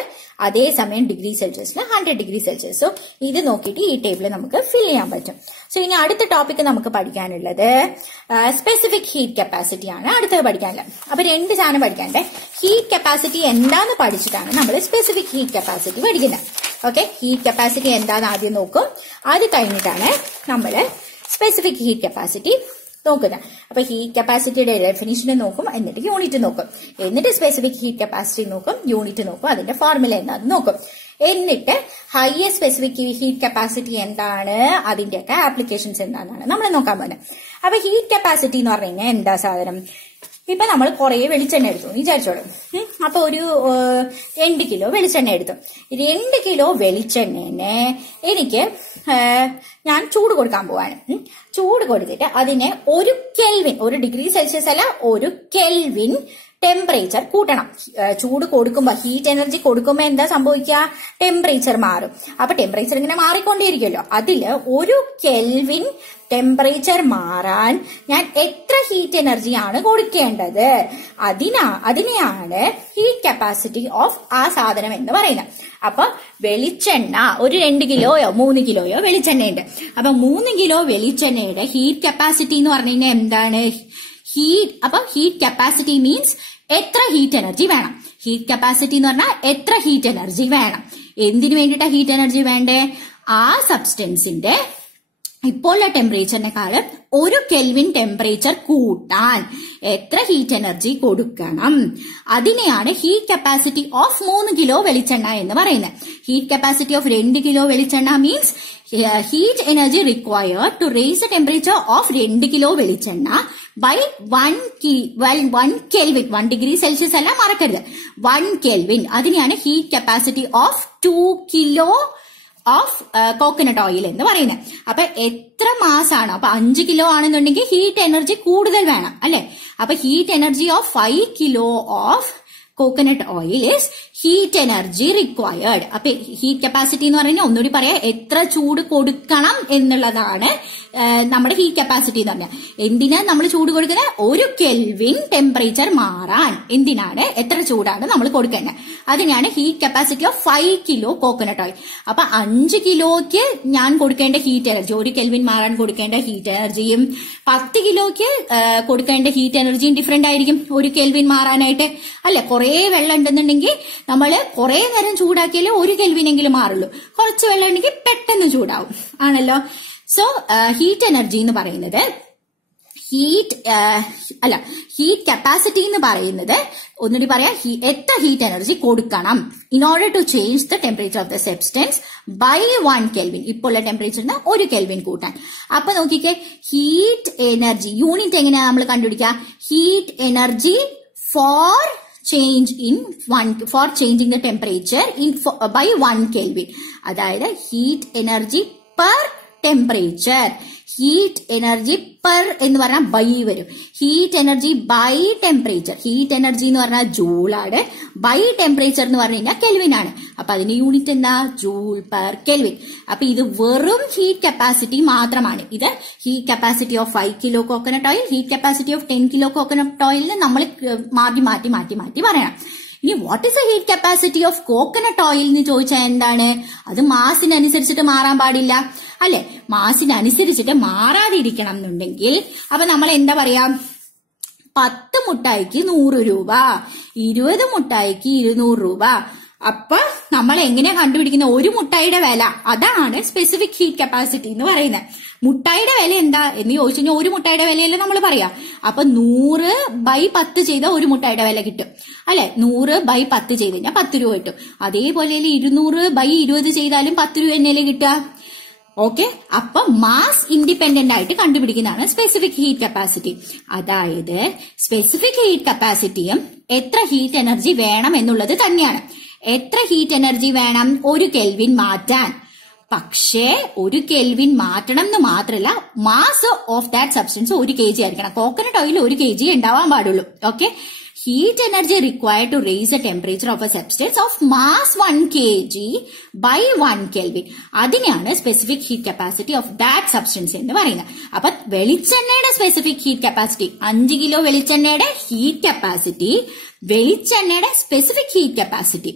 അതേസമയം ഡിഗ്രി സെൽഷ്യസിൽ 100 ഡിഗ്രി സെൽഷ്യസ്. സോ ഇത് നോക്കിയിട്ട് ഈ ടേബിൾ നമുക്ക് ഫിൽ ചെയ്യാൻ പറ്റും. സോ ഇനി അടുത്ത ടോപ്പിക് നമുക്ക് പഠിക്കാനുള്ളത് സ്പെസിഫിക് ഹീറ്റ് കപ്പാസിറ്റി ആണ് അടുത്തത് പഠിക്കാനുള്ളത്. അപ്പൊ 2 സാധനം പഠിക്കാനുണ്ട്. ഹീറ്റ് കപ്പാസിറ്റി എന്താന്ന് പഠിച്ചിട്ടാണ് നമ്മൾ സ്പെസിഫിക് ഹീറ്റ് കപ്പാസിറ്റി പഠിക്കുന്നത്. ഓക്കെ, ഹീറ്റ് കപ്പാസിറ്റി എന്താന്ന് ആദ്യം നോക്കും, അത് കഴിഞ്ഞിട്ടാണ് നമ്മൾ സ്പെസിഫിക് ഹീറ്റ് കപ്പാസിറ്റി നോക്കുന്നത്. അപ്പൊ ഹീറ്റ് കപ്പാസിറ്റിയുടെ ഡെഫിനിഷൻ നോക്കും, എന്നിട്ട് യൂണിറ്റ് നോക്കും, എന്നിട്ട് സ്പെസിഫിക് ഹീറ്റ് കപ്പാസിറ്റി നോക്കും, യൂണിറ്റ് നോക്കും, അതിന്റെ ഫോർമുല എന്താന്ന് നോക്കും, എന്നിട്ട് ഹയർ സ്പെസിഫിക് ഹീറ്റ് കപ്പാസിറ്റി എന്താണ്, അതിന്റെയൊക്കെ ആപ്ലിക്കേഷൻസ് എന്താണെന്നാണ് നമ്മൾ നോക്കാൻ പോകുന്നത്. അപ്പൊ ഹീറ്റ് കപ്പാസിറ്റി എന്ന് പറഞ്ഞു കഴിഞ്ഞാൽ എന്താ സാധനം? ഇപ്പൊ നമ്മൾ കുറെ വെളിച്ചെണ്ണ എടുത്തു വിചാരിച്ചോളും. അപ്പൊ ഒരു 2 കിലോ വെളിച്ചെണ്ണ എടുത്തു. 2 കിലോ വെളിച്ചെണ്ണേനെ എനിക്ക് ഞാൻ ചൂട് കൊടുക്കാൻ പോവാണ്. ചൂട് കൊടുത്തിട്ട് അതിനെ 1 കെൽവിൻ, 1 ഡിഗ്രി സെൽഷ്യസ് അല്ല 1 കെൽവിൻ ടെമ്പറേച്ചർ കൂട്ടണം. ചൂട് കൊടുക്കുമ്പോ, ഹീറ്റ് എനർജി കൊടുക്കുമ്പോ എന്താ സംഭവിക്കുക? ടെമ്പറേച്ചർ മാറും. അപ്പൊ ടെമ്പറേച്ചർ ഇങ്ങനെ മാറിക്കൊണ്ടേയിരിക്കുമല്ലോ. അതില് 1 കെൽവിൻ ടെമ്പറേച്ചർ മാറാൻ ഞാൻ എത്ര ഹീറ്റ് എനർജിയാണ് കൊടുക്കേണ്ടത്? അതിനെയാണ് ഹീറ്റ് കപ്പാസിറ്റി ഓഫ് ആ സാധനം എന്ന് പറയുന്നത്. അപ്പൊ വെളിച്ചെണ്ണ ഒരു 2 കിലോയോ 3 കിലോയോ വെളിച്ചെണ്ണയുണ്ട്. അപ്പൊ 3 കിലോ വെളിച്ചെണ്ണയുടെ ഹീറ്റ് കപ്പാസിറ്റി എന്ന് പറഞ്ഞു കഴിഞ്ഞാൽ എന്താണ്? അപ്പൊ ഹീറ്റ് കപ്പാസിറ്റി മീൻസ് എത്ര ഹീറ്റ് എനർജി വേണം. ഹീറ്റ് കപ്പാസിറ്റി എന്ന് പറഞ്ഞാൽ എത്ര ഹീറ്റ് എനർജി വേണം. എന്തിനു വേണ്ടിയിട്ടാ ഹീറ്റ് എനർജി വേണ്ടേ? ആ സബ്സ്റ്റൻസിന്റെ ഇപ്പോഴുള്ള ടെമ്പറേച്ചറിനെക്കാളും 1 കെൽവിൻ ടെമ്പറേച്ചർ കൂട്ടാൻ എത്ര ഹീറ്റ് എനർജി കൊടുക്കണം? അതിനെയാണ് ഹീറ്റ് കപ്പാസിറ്റി ഓഫ് 3 കിലോ വെളിച്ചെണ്ണ എന്ന് പറയുന്നത്. ഹീറ്റ് കപ്പാസിറ്റി ഓഫ് 2 കിലോ വെളിച്ചെണ്ണ means heat energy required to raise the temperature of 2 kilo വെളിച്ചെണ്ണ ബൈ 1 കെൽവിൻ. 1 ഡിഗ്രി സെൽഷ്യസ് അല്ല, മറക്കരുത്, 1 കെൽവിൻ. അതിനെയാണ് heat capacity of 2 kilo of coconut oil എന്ന് പറയുന്നത്. അപ്പൊ എത്ര മാസാണ്? അപ്പൊ 5 കിലോ ആണെന്നുണ്ടെങ്കിൽ ഹീറ്റ് എനർജി കൂടുതൽ വേണം അല്ലെ? അപ്പൊ heat energy of 5 kilo of coconut oil is heat energy required. അപ്പൊ ഹീറ്റ് കപ്പാസിറ്റി എന്ന് പറഞ്ഞാൽ ഒന്നുകൂടി പറയാം, എത്ര ചൂട് കൊടുക്കണം എന്നുള്ളതാണ് നമ്മുടെ ഹീറ്റ് കപ്പാസിറ്റി എന്ന് പറഞ്ഞാൽ. എന്തിനാ നമ്മൾ ചൂട് കൊടുക്കുന്നത്? 1 കെൽവിൻ ടെമ്പറേച്ചർ മാറാൻ. എന്തിനാണ്? എത്ര ചൂടാണ് നമ്മൾ കൊടുക്കേണ്ടത്? അതിനാണ് heat capacity of 5 kilo coconut oil. അപ്പൊ 5 കിലോയ്ക്ക് ഞാൻ കൊടുക്കേണ്ട ഹീറ്റ് എനർജി, 1 കെൽവിൻ മാറാൻ കൊടുക്കേണ്ട ഹീറ്റ് എനർജിയും 10 കിലോയ്ക്ക് കൊടുക്കേണ്ട ഹീറ്റ് എനർജിയും ഡിഫറെന്റ് ആയിരിക്കും 1 കെൽവിൻ മാറാനായിട്ട് അല്ലെ? കുറെ വെള്ളം ഉണ്ടെന്നുണ്ടെങ്കിൽ നമ്മൾ കുറെ നേരം ചൂടാക്കിയാലേ 1 കെൽവിനെങ്കിലും മാറുള്ളൂ. കുറച്ച് വെള്ളം ഉണ്ടെങ്കിൽ പെട്ടെന്ന് ചൂടാവും ആണല്ലോ. സോ ഹീറ്റ് എനർജി എന്ന് പറയുന്നത് ഹീറ്റ് കപ്പാസിറ്റി എന്ന് പറയുന്നത് ഒന്നുകൂടി പറയാം, എത്ര ഹീറ്റ് എനർജി കൊടുക്കണം in order to change the temperature of the substance by 1 kelvin. ഇപ്പോൾ ഉള്ള ടെമ്പറേച്ചറിന് 1 കെൽവിൻ കൂട്ടാൻ. അപ്പൊ നോക്കിക്കേ, ഹീറ്റ് എനർജി യൂണിറ്റ് എങ്ങനെയാ നമ്മൾ കണ്ടുപിടിക്കുക? Heat energy for changing the temperature by 1 Kelvin. അതായത് heat energy per temperature. Heat energy per എന്ന് പറഞ്ഞാൽ ബൈ വരും. Heat energy by temperature. Heat energy എന്ന് പറഞ്ഞാൽ ജൂളാണ്, ബൈ ടെമ്പറേച്ചർ എന്ന് പറഞ്ഞു കഴിഞ്ഞാൽ കെൽവിൻ ആണ്. അപ്പൊ അതിന്റെ യൂണിറ്റ് എന്താ? Joule per Kelvin. അപ്പൊ ഇത് വെറും ഹീറ്റ് കപ്പാസിറ്റി മാത്രമാണ്. ഇത് heat capacity of 5 kilo coconut oil, heat capacity of 10 kilo coconut ഓയിലിന് നമ്മൾ മാറ്റി പറയണം. ഇനി what is a heat capacity of coconut oil എന്ന് ചോദിച്ചാൽ എന്താണ്? അത് മാസിനനുസരിച്ചിട്ട് മാറാൻ പാടില്ല അല്ലെ? മാസിനനുസരിച്ചിട്ട് മാറാതിരിക്കണം എന്നുണ്ടെങ്കിൽ അപ്പൊ നമ്മൾ എന്താ പറയാ? 10 മുട്ടായിക്ക് 100 രൂപ, 20 മുട്ടായിക്ക് 200 രൂപ. അപ്പൊ നമ്മൾ എങ്ങനെയാ കണ്ടുപിടിക്കുന്ന ഒരു മുട്ടായിയുടെ വില? അതാണ് സ്പെസിഫിക് ഹീറ്റ് കപ്പാസിറ്റി എന്ന് പറയുന്നത്. മുട്ടായിയുടെ വില എന്താ എന്ന് ചോദിച്ചു കഴിഞ്ഞാൽ ഒരു മുട്ടായിയുടെ വിലയല്ലേ നമ്മൾ പറയാ. അപ്പൊ 100/10 ചെയ്താൽ ഒരു മുട്ടായിയുടെ വില കിട്ടും അല്ലെ? 100/10 ചെയ്ത് കഴിഞ്ഞാൽ 10 രൂപ കിട്ടും. അതേപോലെ 200/20 ചെയ്താലും 10 രൂപ തന്നെയല്ലേ കിട്ടുക. ഓക്കെ, അപ്പൊ മാസ് ഇൻഡിപെൻഡന്റ് ആയിട്ട് കണ്ടുപിടിക്കുന്നതാണ് സ്പെസിഫിക് ഹീറ്റ് കപ്പാസിറ്റി. അതായത് സ്പെസിഫിക് ഹീറ്റ് കപ്പാസിറ്റിയും എത്ര ഹീറ്റ് എനർജി വേണം എന്നുള്ളത് തന്നെയാണ്. എത്ര ഹീറ്റ് എനർജി വേണം? 1 കെൽവിൻ മാറ്റാൻ. പക്ഷേ 1 കെൽവിൻ മാറ്റണം എന്ന് മാത്രമല്ല, mass of that substance 1 kg ആയിരിക്കണം. കോക്കനട്ട് ഓയിൽ 1 kg ഉണ്ടാവാൻ പാടുള്ളൂ. Okay, heat energy required to raise the temperature of a substance of mass 1 kg by 1 kelvin. അതിനെയാണ് specific heat capacity of that substance എന്ന് പറയുന്നത്. അപ്പൊ വെളിച്ചെണ്ണയുടെ സ്പെസിഫിക് ഹീറ്റ് കപ്പാസിറ്റി, 5 കിലോ വെളിച്ചെണ്ണയുടെ ഹീറ്റ് കപ്പാസിറ്റി, വെളിച്ചെണ്ണയുടെ സ്പെസിഫിക് ഹീറ്റ് കപ്പാസിറ്റി.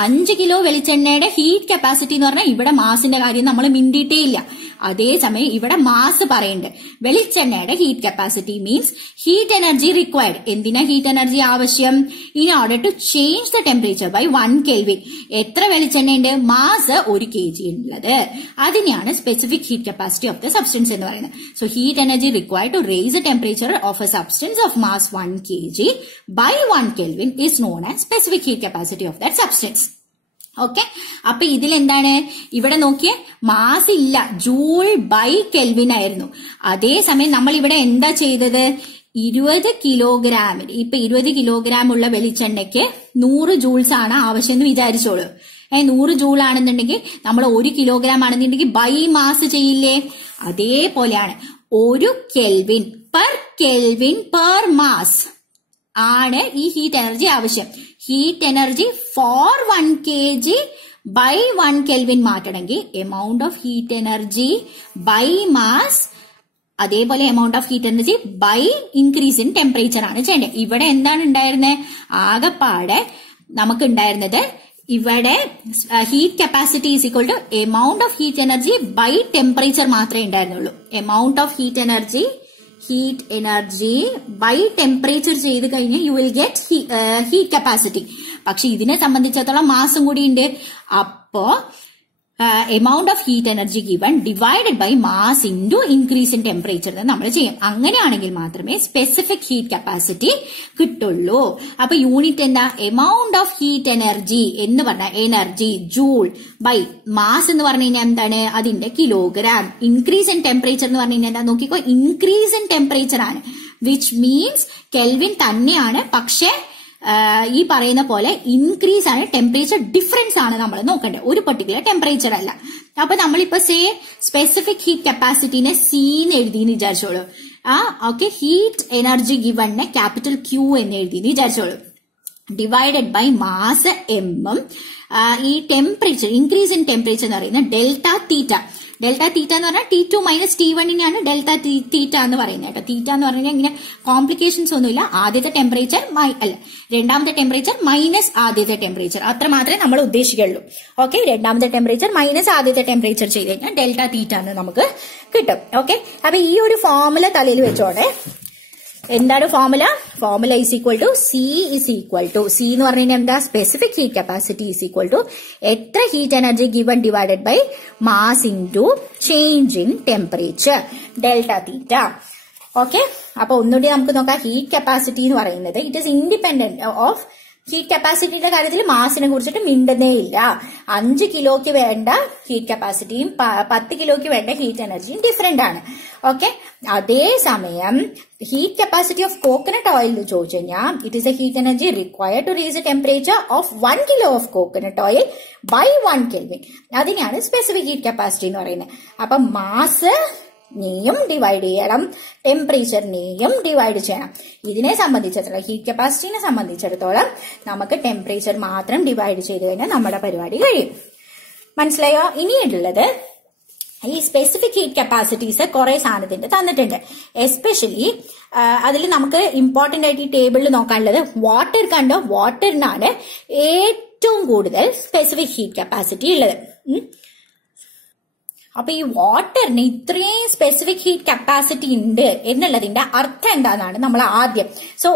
5 കിലോ വെളിച്ചെണ്ണയുടെ ഹീറ്റ് കപ്പാസിറ്റി എന്ന് പറഞ്ഞാൽ ഇവിടെ മാസിന്റെ കാര്യം നമ്മൾ മിണ്ടിയിട്ടേ ഇല്ല. അതേസമയം ഇവിടെ മാസ് പറയുന്നുണ്ട്. വെളിച്ചെണ്ണയുടെ heat capacity means heat energy required. എന്തിനാ ഹീറ്റ് എനർജി ആവശ്യം? In order to change the temperature by 1 Kelvin. എത്ര വെളിച്ചെണ്ണയുണ്ട്? മാസ് 1 kg ഉള്ളത്. അതിനെയാണ് specific heat capacity of the substance എന്ന് പറയുന്നത്. So heat energy required to raise the temperature of a substance of mass 1 kg by 1 Kelvin is known as specific heat capacity of that substance. Okay, അപ്പൊ ഇതിലെന്താണ്? ഇവിടെ നോക്കിയേ, മാസ് ഇല്ല, ജൂൾ ബൈ കെൽവിൻ ആയിരുന്നു. അതേസമയം നമ്മൾ ഇവിടെ എന്താ ചെയ്തത്? 20 കിലോഗ്രാമിന്, ഇപ്പൊ 20 കിലോഗ്രാം ഉള്ള വെളിച്ചെണ്ണയ്ക്ക് 100 ജൂൾസ് ആണ് ആവശ്യം എന്ന് വിചാരിച്ചോളൂ. 100 ജൂൾ ആണെന്നുണ്ടെങ്കിൽ നമ്മൾ 1 കിലോഗ്രാം ആണെന്നുണ്ടെങ്കിൽ ബൈ മാസ് ചെയ്യില്ലേ? അതേപോലെയാണ് 1 കെൽവിൻ പെർ മാസ് ആണ് ഈ ഹീറ്റ് എനർജി ആവശ്യം. Heat energy for 1 kg by 1 Kelvin മാറ്റണമെങ്കിൽ amount of heat energy by mass, അതേപോലെ amount of heat energy by increase in temperature ആണ് ചെയ്യേണ്ടത്. ഇവിടെ എന്താണ് ഉണ്ടായിരുന്നത്? ആകെപ്പാടെ നമുക്ക് ഉണ്ടായിരുന്നത് ഇവിടെ heat capacity is equal to amount of heat energy by temperature മാത്രമേ ഉണ്ടായിരുന്നുള്ളൂ. Amount of heat energy by temperature ചെയ്ത് കഴിഞ്ഞാൽ you will get heat capacity. പക്ഷെ ഇതിനെ സംബന്ധിച്ചിടത്തോളം മാസും കൂടി ഉണ്ട്. അപ്പോ amount of heat energy given divided by mass into increase in temperature നമ്മൾ ചെയ്യും. അങ്ങനെയാണെങ്കിൽ മാത്രമേ സ്പെസിഫിക് ഹീറ്റ് കപ്പാസിറ്റി കിട്ടുള്ളൂ. അപ്പൊ യൂണിറ്റ് എന്താ? എമൗണ്ട് ഓഫ് ഹീറ്റ് എനർജി എന്ന് പറഞ്ഞാൽ എനർജി ജൂൾ ബൈ മാസ് എന്ന് പറഞ്ഞു കഴിഞ്ഞാൽ എന്താണ്? അതിന്റെ കിലോഗ്രാം. ഇൻക്രീസ് ഇൻ ടെമ്പറേച്ചർ എന്ന് പറഞ്ഞു കഴിഞ്ഞാൽ എന്താ? നോക്കിക്കോ, ഇൻക്രീസ് ഇൻ ടെമ്പറേച്ചർ ആണ്, വിച്ച് മീൻസ് കെൽവിൻ തന്നെയാണ്. പക്ഷെ ഈ പറയുന്ന പോലെ ഇൻക്രീസ് ആണ്, ടെമ്പറേച്ചർ ഡിഫറൻസ് ആണ് നമ്മൾ നോക്കേണ്ടത്, ഒരു പെർട്ടിക്കുലർ ടെമ്പറേച്ചർ അല്ല. അപ്പൊ നമ്മളിപ്പോ സ്പെസിഫിക് ഹീറ്റ് കപ്പാസിറ്റിനെ സീന്ന് എഴുതിന്ന് വിചാരിച്ചോളൂ. ഓക്കെ, ഹീറ്റ് എനർജി ഗിവണിനെ ക്യാപിറ്റൽ ക്യൂ എന്ന് എഴുതിന്ന് വിചാരിച്ചോളൂ. ഡിവൈഡഡ് ബൈ മാസ് എമ്മും ഈ ടെമ്പറേച്ചർ ഇൻക്രീസ് ഇൻ ടെമ്പറേച്ചർ എന്ന് പറയുന്നത് ഡെൽറ്റ തീറ്റ. ഡെൽറ്റ തീറ്റ എന്ന് പറഞ്ഞാൽ T2 മൈനസ് T1നെയാണ് ഡെൽറ്റ തീറ്റ എന്ന് പറയുന്നത് കേട്ടോ. തീറ്റ എന്ന് പറഞ്ഞാൽ ഇങ്ങനെ കോംപ്ലിക്കേഷൻസ് ഒന്നുമില്ല. ആദ്യത്തെ ടെമ്പറേച്ചർ അല്ല, രണ്ടാമത്തെ ടെമ്പറേച്ചർ മൈനസ് ആദ്യത്തെ ടെമ്പറേച്ചർ, അത്ര മാത്രമേ നമ്മൾ ഉദ്ദേശിക്കുള്ളൂ. ഓക്കെ, രണ്ടാമത്തെ ടെമ്പറേച്ചർ മൈനസ് ആദ്യത്തെ ടെമ്പറേച്ചർ ചെയ്ത് കഴിഞ്ഞാൽ ഡെൽറ്റ തീറ്റ എന്ന് നമുക്ക് കിട്ടും. ഓക്കെ, അപ്പൊ ഈ ഒരു ഫോർമുല തലയിൽ വെച്ചോടെ എന്താണ് formula? Formula is equal to C എന്ന് പറഞ്ഞു കഴിഞ്ഞാൽ എന്താ? Specific heat capacity is equal to എത്ര heat energy given divided by mass into change in temperature delta theta. Okay, അപ്പൊ ഒന്നുകൂടി നമുക്ക് നോക്കാം. ഹീറ്റ് കപ്പാസിറ്റി എന്ന് പറയുന്നത് it is independent of heat കപ്പാസിറ്റിയുടെ കാര്യത്തിൽ മാസിനെ കുറിച്ചിട്ട് മിണ്ടുന്നേ ഇല്ല. 5 കിലോയ്ക്ക് വേണ്ട ഹീറ്റ് കപ്പാസിറ്റിയും 10 കിലോയ്ക്ക് വേണ്ട ഹീറ്റ് എനർജിയും ഡിഫറെന്റ് ആണ്. ഓക്കെ, അതേസമയം heat capacity of coconut oil ചോദിച്ചു കഴിഞ്ഞാൽ it is a heat energy required to reach a temperature of 1 kilo of coconut oil by 1 kelvin. അതിനെയാണ് സ്പെസിഫിക് ഹീറ്റ് കപ്പാസിറ്റി എന്ന് പറയുന്നത്. അപ്പൊ മാസ് നെയും ഡിവൈഡ് ചെയ്യണം, ടെമ്പറേച്ചറിനെയും ഡിവൈഡ് ചെയ്യണം. ഇതിനെ സംബന്ധിച്ചിടത്തോളം ഹീറ്റ് കപ്പാസിറ്റിനെ സംബന്ധിച്ചിടത്തോളം നമുക്ക് ടെമ്പറേച്ചർ മാത്രം ഡിവൈഡ് ചെയ്ത് കഴിഞ്ഞാൽ നമ്മുടെ പരിപാടി കഴിയും. മനസ്സിലായോ? ഇനിയുള്ളത് ഈ സ്പെസിഫിക് ഹീറ്റ് കപ്പാസിറ്റീസ് കുറെ സാധനത്തിന്റെ തന്നിട്ടുണ്ട്. എസ്പെഷ്യലി അതിൽ നമുക്ക് ഇമ്പോർട്ടന്റ് ആയിട്ട് ഈ ടേബിളിൽ നോക്കാനുള്ളത് വാട്ടർ കണ്ടോ, വാട്ടറിനാണ് ഏറ്റവും കൂടുതൽ സ്പെസിഫിക് ഹീറ്റ് കപ്പാസിറ്റി ഉള്ളത്. അപ്പൊ ഈ വാട്ടറിന് ഇത്രയും സ്പെസിഫിക് ഹീറ്റ് കപ്പാസിറ്റി ഉണ്ട് എന്നുള്ളതിന്റെ അർത്ഥം എന്താണെന്നാണ് നമ്മൾ ആദ്യം. So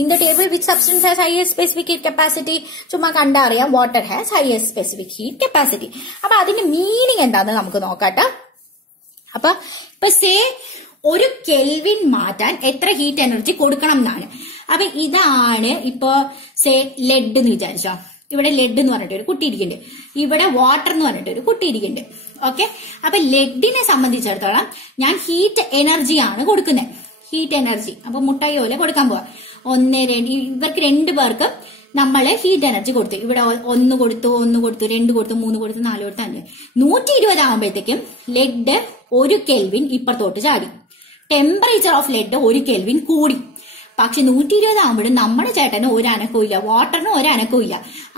in the table which substance has highest specific heat capacity? ചുമ്മാ കണ്ടറിയാം, water has highest specific heat capacity. അപ്പൊ അതിന്റെ മീനിങ് എന്താണെന്ന് നമുക്ക് നോക്കാട്ടോ. അപ്പൊ ഒരു കെൽവിൻ മാറ്റാൻ എത്ര ഹീറ്റ് എനർജി കൊടുക്കണം എന്നാണ്. അപ്പൊ ഇതാണ് ഇപ്പൊ ലെഡ് എന്ന് വിചാരിച്ചോ. ഇവിടെ ലെഡ് എന്ന് പറഞ്ഞിട്ട് ഒരു കുട്ടി ഇരിക്കുന്നുണ്ട്, ഇവിടെ വാട്ടർ എന്ന് പറഞ്ഞിട്ട് ഒരു കുട്ടി ഇരിക്കുന്നുണ്ട്. ഓക്കെ, അപ്പൊ ലെഡിനെ സംബന്ധിച്ചിടത്തോളം ഞാൻ ഹീറ്റ് എനർജിയാണ് കൊടുക്കുന്നത്. ഹീറ്റ് എനർജി അപ്പൊ മുട്ടായി പോലെ കൊടുക്കാൻ പോവാ. 1, 2 ഇവർക്ക് 2 പേർക്കും നമ്മള് ഹീറ്റ് എനർജി കൊടുത്തു. ഇവിടെ 1 കൊടുത്തു, 1 കൊടുത്തു, 2 കൊടുത്തു, 3 കൊടുത്തു, 4 കൊടുത്തു, 5. 120 ആകുമ്പോഴത്തേക്കും ലെഡ് 1 കെൽവിൻ ഇപ്പുറത്തോട്ട് ചാടി. ടെമ്പറേച്ചർ ഓഫ് ലെഡ് 1 കെൽവിൻ കൂടി. പക്ഷെ 120 ആകുമ്പോഴും നമ്മുടെ ചേട്ടന് ഒരു അനക്കവും ഇല്ല, വാട്ടറിന് ഒരു അനക്കവും ഇല്ല.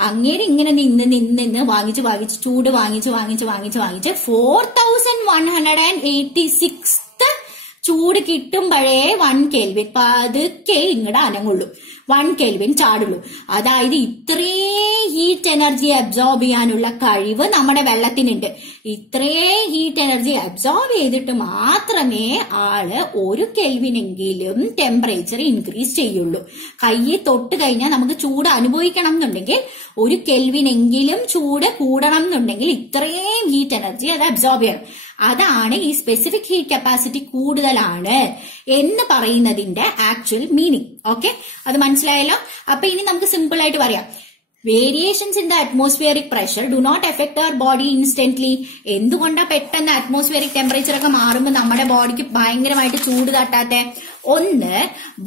അങ്ങേര് ഇങ്ങനെ നിന്ന് വാങ്ങിച്ച് ചൂട് വാങ്ങിച്ച് 4186 ചൂട് കിട്ടുമ്പോഴേ 1 കെൽവിൻ പതുക്കെ ഇങ്ങടെ അനങ്ങുള്ളൂ, 1 കെൽവിൻ ചാടുള്ളൂ. അതായത് ഇത്രയും ഹീറ്റ് എനർജി അബ്സോർബ് ചെയ്യാനുള്ള കഴിവ് നമ്മുടെ വെള്ളത്തിനുണ്ട്. ഇത്രയും ഹീറ്റ് എനർജി അബ്സോർബ് ചെയ്തിട്ട് മാത്രമേ ആള് 1 കെൽവിനെങ്കിലും ടെമ്പറേച്ചർ ഇൻക്രീസ് ചെയ്യുള്ളൂ. കയ്യിൽ തൊട്ട് കഴിഞ്ഞാൽ നമുക്ക് ചൂട് അനുഭവിക്കണം എന്നുണ്ടെങ്കിൽ 1 കെൽവിനെങ്കിലും ചൂട് കൂടണം എന്നുണ്ടെങ്കിൽ ഇത്രയും ഹീറ്റ് എനർജി അത് അബ്സോർബ് ചെയ്യണം. അതാണ് ഈ സ്പെസിഫിക് ഹീറ്റ് കപ്പാസിറ്റി കൂടുതലാണ് എന്ന് പറയുന്നതിന്റെ ആക്ച്വൽ മീനിങ്. ഓക്കെ, അത് മനസ്സിലായല്ലോ. അപ്പൊ ഇനി നമുക്ക് സിമ്പിൾ ആയിട്ട് പറയാം. Variations in the atmospheric pressure do not effect our body instantly. എന്തുകൊണ്ടാ പെട്ടെന്ന് അറ്റ്മോസ്ഫിയറിക് ടെമ്പറേച്ചർ ഒക്കെ മാറുമ്പോൾ നമ്മുടെ ബോഡിക്ക് ഭയങ്കരമായിട്ട് ചൂട് തട്ടാത്തെ? ഒന്ന്,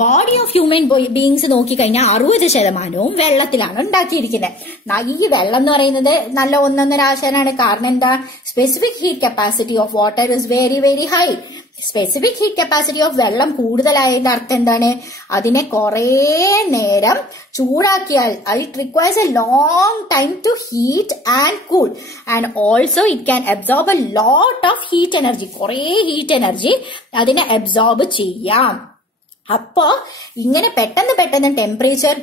ബോഡി ഓഫ് ഹ്യൂമൻ ബീയിങ്സ് നോക്കിക്കഴിഞ്ഞാൽ 60% വെള്ളത്തിലാണ് ഉണ്ടാക്കിയിരിക്കുന്നത്. ഈ വെള്ളം എന്ന് പറയുന്നത് നല്ല ഒന്നൊന്നര ആശാനാണ്. കാരണം എന്താ? Specific heat capacity of water is very very high. Specific heat capacity of വെള്ളം കൂടുതലായതിന്റെ അർത്ഥം എന്താണ്? അതിനെ കുറെ നേരം ചൂടാക്കിയാൽ it requires a long time to heat and cool, and also it can absorb a lot of heat energy. കുറെ ഹീറ്റ് എനർജി അതിനെ അബ്സോർബ് ചെയ്യാം. അപ്പോ ഇങ്ങനെ പെട്ടെന്ന് ടെമ്പറേച്ചർ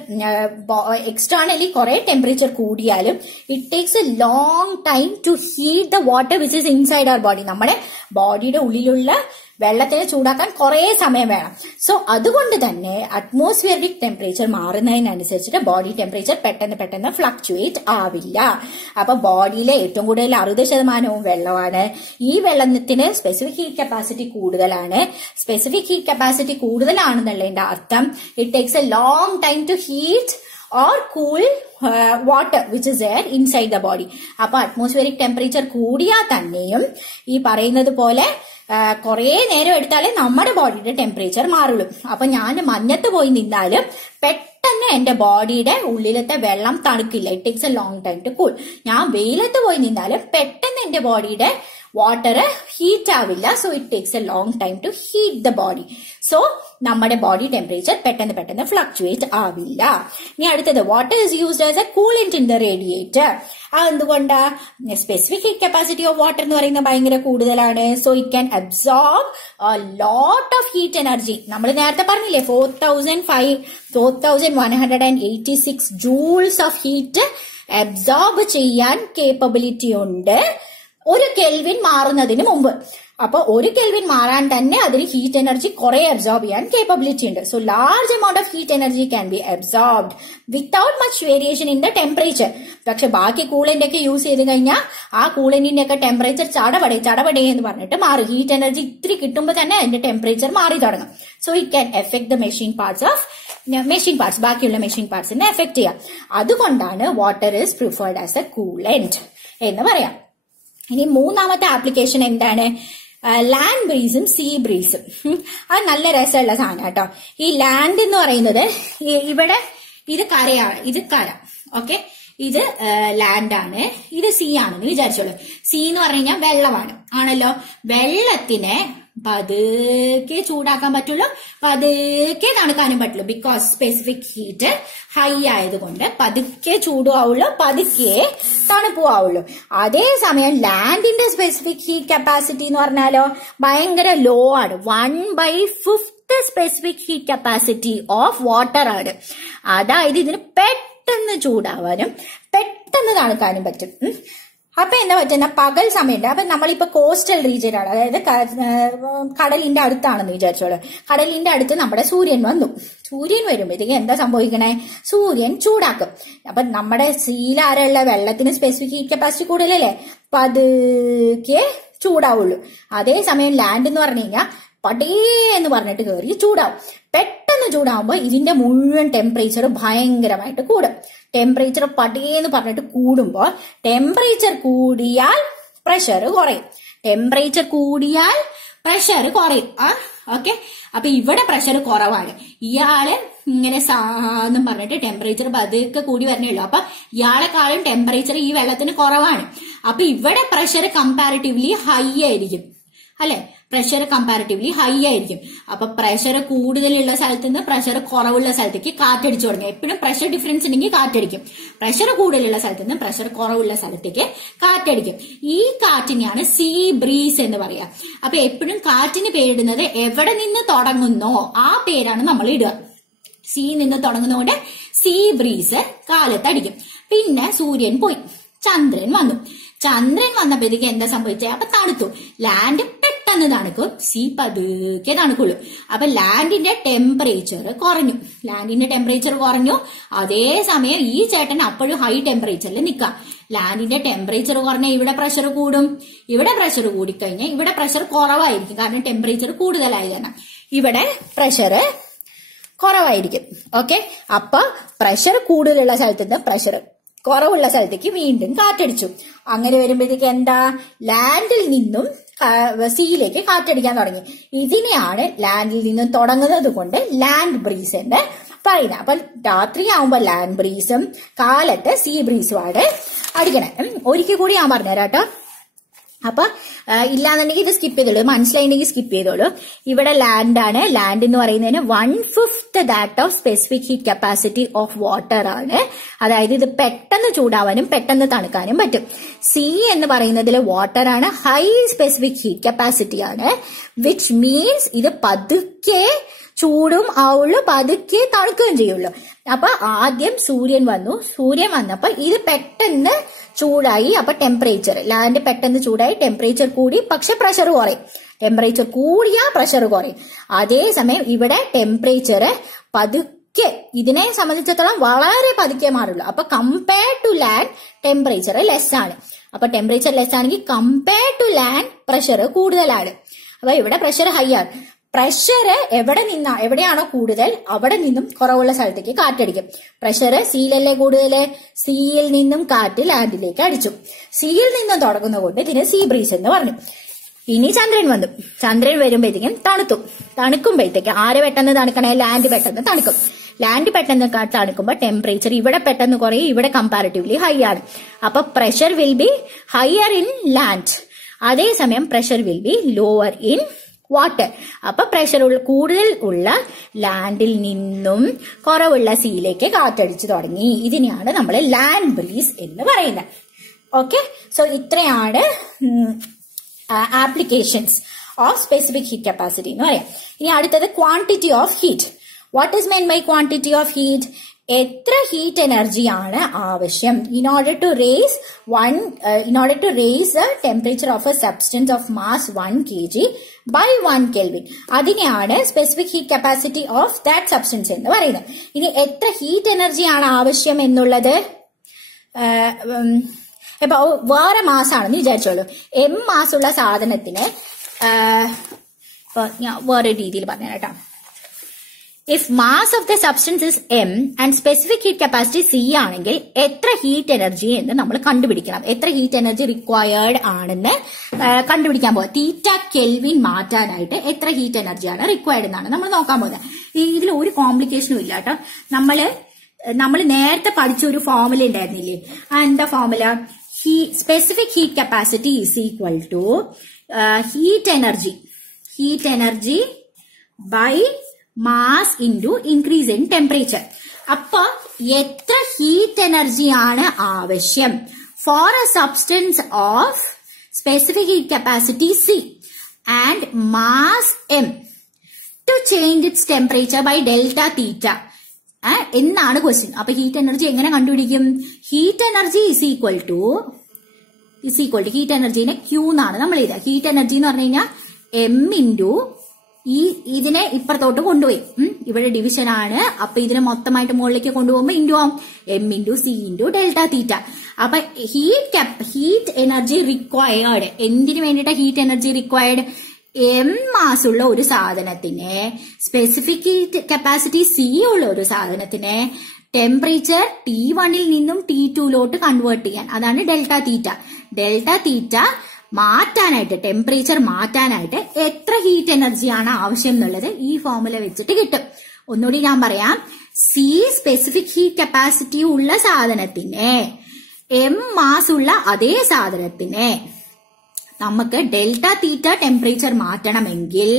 എക്സ്റ്റേണലി കുറെ ടെമ്പറേച്ചർ കൂടിയാലും it takes a long time to heat the water which is inside our body. നമ്മുടെ ബോഡിയുടെ ഉള്ളിലുള്ള വെള്ളത്തിനെ ചൂടാക്കാൻ കുറെ സമയം വേണം. സോ അതുകൊണ്ട് തന്നെ അറ്റ്മോസ്ഫിയറിക് ടെമ്പറേച്ചർ മാറുന്നതിനനുസരിച്ചിട്ട് ബോഡി ടെമ്പറേച്ചർ പെട്ടെന്ന് ഫ്ലക്ച്വേറ്റ് ആവില്ല. അപ്പൊ ബോഡിയിലെ ഏറ്റവും കൂടുതൽ 60% വെള്ളമാണ്. ഈ വെള്ളത്തിന് സ്പെസിഫിക് ഹീറ്റ് കപ്പാസിറ്റി കൂടുതലാണ്. സ്പെസിഫിക് ഹീറ്റ് കപ്പാസിറ്റി കൂടുതലാണെന്നുള്ളതിന്റെ അർത്ഥം it takes a long time to heat or cool water which is there inside the body. അപ്പൊ അറ്റ്മോസ്ഫിയറിക് ടെമ്പറേച്ചർ കൂടിയാൽ തന്നെയും ഈ പറയുന്നത് പോലെ കുറെ നേരം എടുത്താലേ നമ്മുടെ ബോഡിയുടെ ടെമ്പറേച്ചർ മാറുള്ളൂ. അപ്പൊ ഞാൻ മഞ്ഞത്ത് പോയി നിന്നാലും പെട്ടെന്ന് എന്റെ ബോഡിയുടെ ഉള്ളിലത്തെ വെള്ളം തണുക്കില്ല. It takes a long time to cool. ഞാൻ വെയിലത്ത് പോയി നിന്നാലും പെട്ടെന്ന് എന്റെ ബോഡിയുടെ വാട്ടർ ഹീറ്റ് ആവില്ല. So it takes a long time to heat the body. So നമ്മുടെ ബോഡി ടെമ്പറേച്ചർ പെട്ടെന്ന് ഫ്ലക്ച്വേറ്റ് ആവില്ല. ഇനി അടുത്തത്, water is used as a coolant in the radiator. അതെന്തുകൊണ്ടാ? Specific heat capacity of water എന്ന് പറയുന്നത് ഭയങ്കര കൂടുതലാണ്. So it can absorb a lot of heat energy. നമ്മൾ നേരത്തെ പറഞ്ഞില്ലേ 4186 ജൂൾസ് ഓഫ് ഹീറ്റ് അബ്സോർബ് ചെയ്യാൻ കേപ്പബിലിറ്റി ഉണ്ട് ഒരു കെൽവിൻ മാറുന്നതിന് മുമ്പ്. അപ്പൊ ഒരു കെൽവിൻ മാറാൻ തന്നെ അതിന് ഹീറ്റ് എനർജി കുറെ അബ്സോർബ് ചെയ്യാൻ കേപ്പബിലിറ്റി ഉണ്ട്. So large amount of heat energy can be absorbed without much variation in the temperature. പക്ഷെ ബാക്കി കൂളന്റ് ഒക്കെ യൂസ് ചെയ്ത് കഴിഞ്ഞാൽ ആ കൂളന്റിന്റെ ഒക്കെ ടെമ്പറേച്ചർ ചടപടേ എന്ന് പറഞ്ഞിട്ട് മാറും. ഹീറ്റ് എനർജി ഇത്തിരി കിട്ടുമ്പോൾ തന്നെ അതിന്റെ ടെമ്പറേച്ചർ മാറി തുടങ്ങും. So it can effect the machine parts ബാക്കിയുള്ള മെഷീൻ പാർട്സിനെ എഫക്ട് ചെയ്യാം. അതുകൊണ്ടാണ് water is preferred as a coolant എന്ന് പറയാം. ഇനി മൂന്നാമത്തെ ആപ്ലിക്കേഷൻ എന്താണ്? ലാൻഡ് ബ്രീസും സീ ബ്രീസും. അത് നല്ല രസമുള്ള സാധനം കേട്ടോ. ഈ ലാൻഡ് എന്ന് പറയുന്നത് ഇവിടെ ഇത് കരയാണ്, ഇത് കര. ഓക്കെ, ഇത് ലാൻഡ് ആണ്, ഇത് സീ ആണെന്ന് വിചാരിച്ചോളൂ. സീ എന്ന് പറഞ്ഞു കഴിഞ്ഞാൽ വെള്ളമാണ് ആണല്ലോ. വെള്ളത്തിനെ പതുക്കെ ചൂടാക്കാൻ പറ്റുള്ളൂ, പതുക്കെ തണുക്കാനും പറ്റുള്ളൂ. ബിക്കോസ് സ്പെസിഫിക് ഹീറ്റ് ഹൈ ആയതുകൊണ്ട് പതുക്കെ ചൂടും ആവുള്ളൂ, പതുക്കെ തണുപ്പും ആവുള്ളൂ. അതേസമയം ലാൻഡിന്റെ സ്പെസിഫിക് ഹീറ്റ് കപ്പാസിറ്റി എന്ന് പറഞ്ഞാലോ ഭയങ്കര ലോ ആണ്. 1/5 specific heat capacity of water ആണ്. അതായത് ഇതിന് പെട്ടെന്ന് ചൂടാവാനും പെട്ടെന്ന് തണുക്കാനും പറ്റും. അപ്പൊ എന്താ പറ്റുന്ന പകൽ സമയത്ത്, അപ്പൊ നമ്മളിപ്പോ കോസ്റ്റൽ റീജിയൻ ആണ്, അതായത് കടലിന്റെ അടുത്താണെന്ന് വിചാരിച്ചോളൂ. കടലിന്റെ അടുത്ത് നമ്മുടെ സൂര്യൻ വന്നു. സൂര്യൻ വരുമ്പോഴത്തേക്ക് എന്താ സംഭവിക്കണേ? സൂര്യൻ ചൂടാക്കും. അപ്പൊ നമ്മുടെ സീലാരമുള്ള വെള്ളത്തിന് സ്പെസിഫിക് ഹീറ്റ് കപ്പാസിറ്റി കൂടുതലല്ലേ, പതുക്കെ ചൂടാവുള്ളൂ. അതേസമയം ലാൻഡ് എന്ന് പറഞ്ഞു കഴിഞ്ഞാൽ പടേ എന്ന് പറഞ്ഞിട്ട് കയറി ചൂടാവും. പെട്ടെന്ന് ചൂടാവുമ്പോൾ ഇതിന്റെ മുഴുവൻ ടെമ്പറേച്ചർ ഭയങ്കരമായിട്ട് കൂടും. ടെമ്പറേച്ചർ പടേന്ന് പറഞ്ഞിട്ട് കൂടുമ്പോൾ ടെമ്പറേച്ചർ കൂടിയാൽ പ്രഷർ കുറയും. ടെമ്പറേച്ചർ കൂടിയാൽ പ്രഷർ കുറയും. ഓക്കെ, അപ്പൊ ഇവിടെ പ്രഷർ കുറവാണ്. ഇയാള് ഇങ്ങനെ സാന്നും പറഞ്ഞിട്ട് ടെമ്പറേച്ചർ പതുക്കെ കൂടി വരണേ ഉള്ളൂ. അപ്പൊ ഇയാളെക്കാളും ടെമ്പറേച്ചർ ഈ വെള്ളത്തിന് കുറവാണ്. അപ്പൊ ഇവിടെ പ്രഷർ കമ്പാരിറ്റീവ്ലി ഹൈ ആയിരിക്കും അല്ലെ, പ്രഷർ കമ്പാരിറ്റീവ്ലി ഹൈ ആയിരിക്കും. അപ്പൊ പ്രഷർ കൂടുതലുള്ള സ്ഥലത്ത് നിന്ന് പ്രഷർ കുറവുള്ള സ്ഥലത്തേക്ക് കാറ്റടിച്ചു തുടങ്ങും. എപ്പോഴും പ്രഷർ ഡിഫറൻസ് ഉണ്ടെങ്കിൽ കാറ്റടിക്കും. പ്രഷർ കൂടുതലുള്ള സ്ഥലത്ത് നിന്ന് പ്രഷർ കുറവുള്ള സ്ഥലത്തേക്ക് കാറ്റടിക്കും. ഈ കാറ്റിനെയാണ് സീ ബ്രീസ് എന്ന് പറയാ. അപ്പൊ എപ്പോഴും കാറ്റിന് പേരിടുന്നത് എവിടെ നിന്ന് തുടങ്ങുന്നോ ആ പേരാണ് നമ്മൾ ഇടുക. സീ നിന്ന് തുടങ്ങുന്നതുകൊണ്ട് സീ ബ്രീസ് കാലത്തടിക്കും. പിന്നെ സൂര്യൻ പോയി, ചന്ദ്രൻ വന്നു. ചന്ദ്രൻ വന്നപ്പോഴത്തേക്ക് എന്താ സംഭവിച്ചത്? അപ്പൊ തണുത്തു. ലാൻഡ് പെട്ടെന്ന് തണുക്കും, സീ പതുക്കെ തണുക്കുള്ളൂ. അപ്പൊ ലാൻഡിന്റെ ടെമ്പറേച്ചർ കുറഞ്ഞു. അതേസമയം ഈ ചേട്ടൻ അപ്പോഴും ഹൈ ടെമ്പറേച്ചറിൽ നിൽക്കാം. ലാൻഡിന്റെ ടെമ്പറേച്ചർ കുറഞ്ഞാൽ ഇവിടെ പ്രഷർ കൂടും. ഇവിടെ പ്രഷർ കൂടിക്കഴിഞ്ഞാൽ ഇവിടെ പ്രഷർ കുറവായിരിക്കും. കാരണം ടെമ്പറേച്ചർ കൂടുതലായി കാരണം ഇവിടെ പ്രഷർ കുറവായിരിക്കും. ഓക്കെ, അപ്പൊ പ്രഷർ കൂടുതലുള്ള സ്ഥലത്ത് നിന്ന് പ്രഷർ കുറവുള്ള സ്ഥലത്തേക്ക് വീണ്ടും കാറ്റടിച്ചു. അങ്ങനെ വരുമ്പോഴത്തേക്ക് എന്താ, ലാൻഡിൽ നിന്നും സീയിലേക്ക് കാറ്റടിക്കാൻ തുടങ്ങി. ഇതിനെയാണ് ലാൻഡിൽ നിന്നും തുടങ്ങുന്നത് കൊണ്ട് ലാൻഡ് ബ്രീസ് എന്ന് പറയുന്നത്. അപ്പൊ രാത്രിയാവുമ്പോ ലാൻഡ് ബ്രീസും കാലത്ത് സീ ബ്രീസുമാണ് അടിക്കണേ. ഒരിക്കൽ കൂടി ഞാൻ പറഞ്ഞുതരാം കേട്ടോ. അപ്പൊ ഇല്ലാന്നുണ്ടെങ്കിൽ ഇത് സ്കിപ്പ് ചെയ്തോളൂ, മനസ്സിലായിട്ടുണ്ടെങ്കിൽ സ്കിപ്പ് ചെയ്തോളൂ. ഇവിടെ ലാൻഡ് ആണ്. ലാൻഡ് എന്ന് പറയുന്നതിന് 1/5 that of specific heat capacity of water ആണ്. അതായത് ഇത് പെട്ടെന്ന് ചൂടാവാനും പെട്ടെന്ന് തണുക്കാനും പറ്റും. സീ എന്ന് പറയുന്നതിൽ വാട്ടർ ആണ്, ഹൈ സ്പെസിഫിക് ഹീറ്റ് കപ്പാസിറ്റി ആണ്. വിച്ച് മീൻസ് ഇത് പതുക്കെ ചൂടും ആവുള്ളൂ, പതുക്കെ തണുക്കുകയും ചെയ്യുള്ളൂ. അപ്പൊ ആദ്യം സൂര്യൻ വന്നപ്പോ ഇത് പെട്ടെന്ന് ചൂടായി. അപ്പൊ ടെമ്പറേച്ചർ ലാൻഡ് പെട്ടെന്ന് ചൂടായി, ടെമ്പറേച്ചർ കൂടി, പക്ഷെ പ്രഷർ കുറയും. ടെമ്പറേച്ചർ കൂടിയാ പ്രഷർ കുറയും. അതേസമയം ഇവിടെ ടെമ്പറേച്ചർ പതുക്കെ, ഇതിനെ സംബന്ധിച്ചിടത്തോളം വളരെ പതുക്കെ മാറുള്ളൂ. അപ്പൊ compared to land temperature less ആണ്. അപ്പൊ ടെമ്പറേച്ചർ ലെസ് ആണെങ്കിൽ കമ്പയർഡ് ടു ലാൻഡ് പ്രഷർ കൂടുതലാണ്. അപ്പൊ ഇവിടെ പ്രഷർ ഹൈ ആണ്. പ്രഷർ എവിടെയാണോ കൂടുതൽ അവിടെ നിന്നും കുറവുള്ള സ്ഥലത്തേക്ക് കാറ്റടിക്കും. പ്രഷർ സിയിലല്ലേ കൂടുതൽ, സിയിൽ നിന്നും കാറ്റ് ലാൻഡിലേക്ക് അടിച്ചു. സിയിൽ നിന്നും തുടങ്ങുന്നതുകൊണ്ട് ഇതിന് സീ ബ്രീസ് എന്ന് പറഞ്ഞു. ഇനി ചന്ദ്രൻ വന്നു. ചന്ദ്രൻ വരുമ്പോഴത്തേക്കും തണുക്കുമ്പോഴത്തേക്ക് ആര് പെട്ടെന്ന് തണുക്കണേ? ലാൻഡ് പെട്ടെന്ന് തണുക്കും. ലാൻഡ് പെട്ടെന്ന് തണുക്കുമ്പോൾ ടെമ്പറേച്ചർ ഇവിടെ പെട്ടെന്ന് കുറയും, ഇവിടെ കമ്പാരിറ്റീവ്ലി ഹൈ ആണ്. അപ്പൊ pressure will be higher in land, അതേസമയം pressure will be lower in water. അപ്പൊ പ്രഷർ കൂടുതൽ ഉള്ള ലാൻഡിൽ നിന്നും കുറവുള്ള സീയിലേക്ക് കാറ്റടിച്ചു തുടങ്ങി. ഇതിനെയാണ് നമ്മൾ ലാൻഡ് ബ്രീസ് എന്ന് പറയുന്നത്. ഓക്കെ, സോ ഇത്രയാണ് applications of specific heat capacity എന്ന് പറയാം. ഇനി അടുത്തത് quantity of heat. What is meant by quantity of heat? എത്ര ഹീറ്റ് എനർജിയാണ് ആവശ്യം in order to raise the temperature of a substance of mass 1 kg by 1 Kelvin. അതിനെയാണ് specific heat capacity of that substance എന്ന് പറയുന്നത്. ഇനി എത്ര ഹീറ്റ് എനർജിയാണ് ആവശ്യം എന്നുള്ളത് ഇപ്പൊ വേറെ മാസ് ആണെന്ന് വിചാരിച്ചോളൂ. m മാസ് ഉള്ള സാധനത്തിന് ഞാൻ വേറെ രീതിയിൽ പറഞ്ഞു കേട്ടോ. If mass of the substance is m and specific heat capacity c ആണെങ്കിൽ എത്ര ഹീറ്റ് എനർജി എന്ന് നമ്മൾ കണ്ടുപിടിക്കണം. എത്ര ഹീറ്റ് എനർജി റിക്വയർഡ് ആണെന്ന് കണ്ടുപിടിക്കാൻ പോകുക. തീറ്റ കെൽവിൻ മാറ്റാനായിട്ട് എത്ര ഹീറ്റ് എനർജിയാണ് റിക്വയർഡ് എന്നാണ് നമ്മൾ നോക്കാൻ പോകുന്നത്. ഇതിൽ ഒരു കോംപ്ലിക്കേഷനും ഇല്ല കേട്ടോ. നമ്മൾ നേരത്തെ പഠിച്ച ഒരു ഫോർമുല ഉണ്ടായിരുന്നില്ലേ? എന്താ formula? Specific heat capacity is equal to heat energy by mass into increase in temperature. അപ്പൊ എത്ര ഹീറ്റ് എനർജിയാണ് ആവശ്യം for a substance of specific heat capacity C and mass M to change its temperature by delta theta എന്നാണ് ക്വസ്റ്റ്യൻ. അപ്പൊ ഹീറ്റ് എനർജി എങ്ങനെ കണ്ടുപിടിക്കും? Heat energy is equal to heat എനർജിനെ ക്യൂ എന്നാണ് നമ്മൾ എഴുതുക. ഹീറ്റ് എനർജി എന്ന് പറഞ്ഞു കഴിഞ്ഞാൽ എം ഇൻറ്റു ഇതിനെ ഇപ്പുറത്തോട്ട് കൊണ്ടുപോയി, ഇവിടെ ഡിവിഷൻ ആണ്. അപ്പൊ ഇതിനെ മൊത്തമായിട്ട് മുകളിലേക്ക് കൊണ്ടുപോകുമ്പോൾ ഇൻറ്റു ആവും, M into C into delta തീറ്റ. അപ്പൊ ഹീറ്റ് എനർജി റിക്വയർഡ് എന്തിനു വേണ്ടിയിട്ട്? Heat energy required M mass ഉള്ള ഒരു സാധനത്തിന്, സ്പെസിഫിക് ഹീറ്റ് കപ്പാസിറ്റി സി ഉള്ള ഒരു സാധനത്തിന് ടെമ്പറേച്ചർ T1 നിന്നും T2 കൺവേർട്ട് ചെയ്യാൻ, അതാണ് ഡെൽറ്റ തീറ്റ. ഡെൽറ്റ തീറ്റ മാറ്റാനായിട്ട്, ടെമ്പറേച്ചർ മാറ്റാനായിട്ട് എത്ര ഹീറ്റ് എനർജിയാണ് ആവശ്യം എന്നുള്ളത് ഈ ഫോർമുല വെച്ചിട്ട് കിട്ടും. ഒന്നുകൂടി ഞാൻ പറയാം. സി സ്പെസിഫിക് ഹീറ്റ് കപ്പാസിറ്റി ഉള്ള സാധനത്തിന്, എം മാസ് ഉള്ള അതേ സാധനത്തിന് നമുക്ക് ഡെൽറ്റ തീറ്റ ടെമ്പറേച്ചർ മാറ്റണമെങ്കിൽ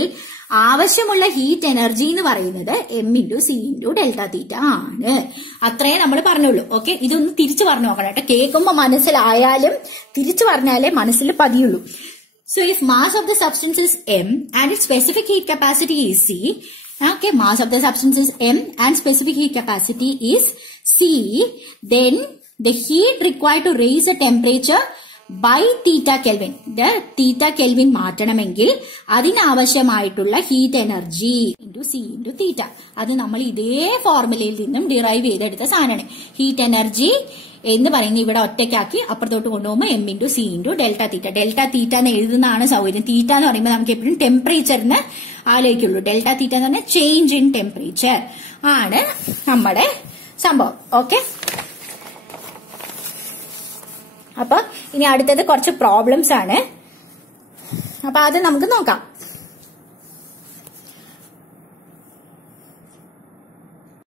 ആവശ്യമുള്ള ഹീറ്റ് എനർജി എന്ന് പറയുന്നത് M into C into delta തീറ്റ ആണ്. അത്രേ നമ്മൾ പറഞ്ഞുള്ളൂ. ഓക്കെ, ഇതൊന്ന് തിരിച്ചു പറഞ്ഞു നോക്കണം കേട്ടോ. കേൾക്കുമ്പോൾ മനസ്സിലായാലും തിരിച്ചു പറഞ്ഞാലേ മനസ്സിൽ പതിയുള്ളൂ. So if mass of the substance is M and it specific heat capacity is C, okay, mass of the substance is M and specific heat capacity is C, then the heat required to raise the temperature by theta kelvin. Theta kelvin മാറ്റണമെങ്കിൽ അതിനാവശ്യമായിട്ടുള്ള heat energy into C into theta. അത് നമ്മൾ ഇതേ ഫോർമുലയിൽ നിന്നും ഡിറൈവ് ചെയ്തെടുത്ത സാധനമാണ്. ഹീറ്റ് എനർജി എന്ന് പറയുന്നത് ഇവിടെ ഒറ്റയ്ക്കാക്കി അപ്പുറത്തോട്ട് കൊണ്ടുപോകുമ്പോൾ M into C into delta തീറ്റ. ഡെൽറ്റ തീറ്റ എന്ന് എഴുതുന്നതാണ് സൗകര്യം. തീറ്റ എന്ന് പറയുമ്പോൾ നമുക്ക് എപ്പോഴും ടെമ്പറേച്ചറിന് ആലോചിക്കുള്ളൂ. ഡെൽറ്റ തീറ്റ എന്ന് പറഞ്ഞാൽ ചേഞ്ച് ഇൻ ടെമ്പറേച്ചർ ആണ് നമ്മുടെ സംഭവം. ഓക്കെ, അപ്പൊ ഇനി അടുത്തത് കുറച്ച് പ്രോബ്ലംസ് ആണ്. അപ്പൊ അത് നമുക്ക് നോക്കാം.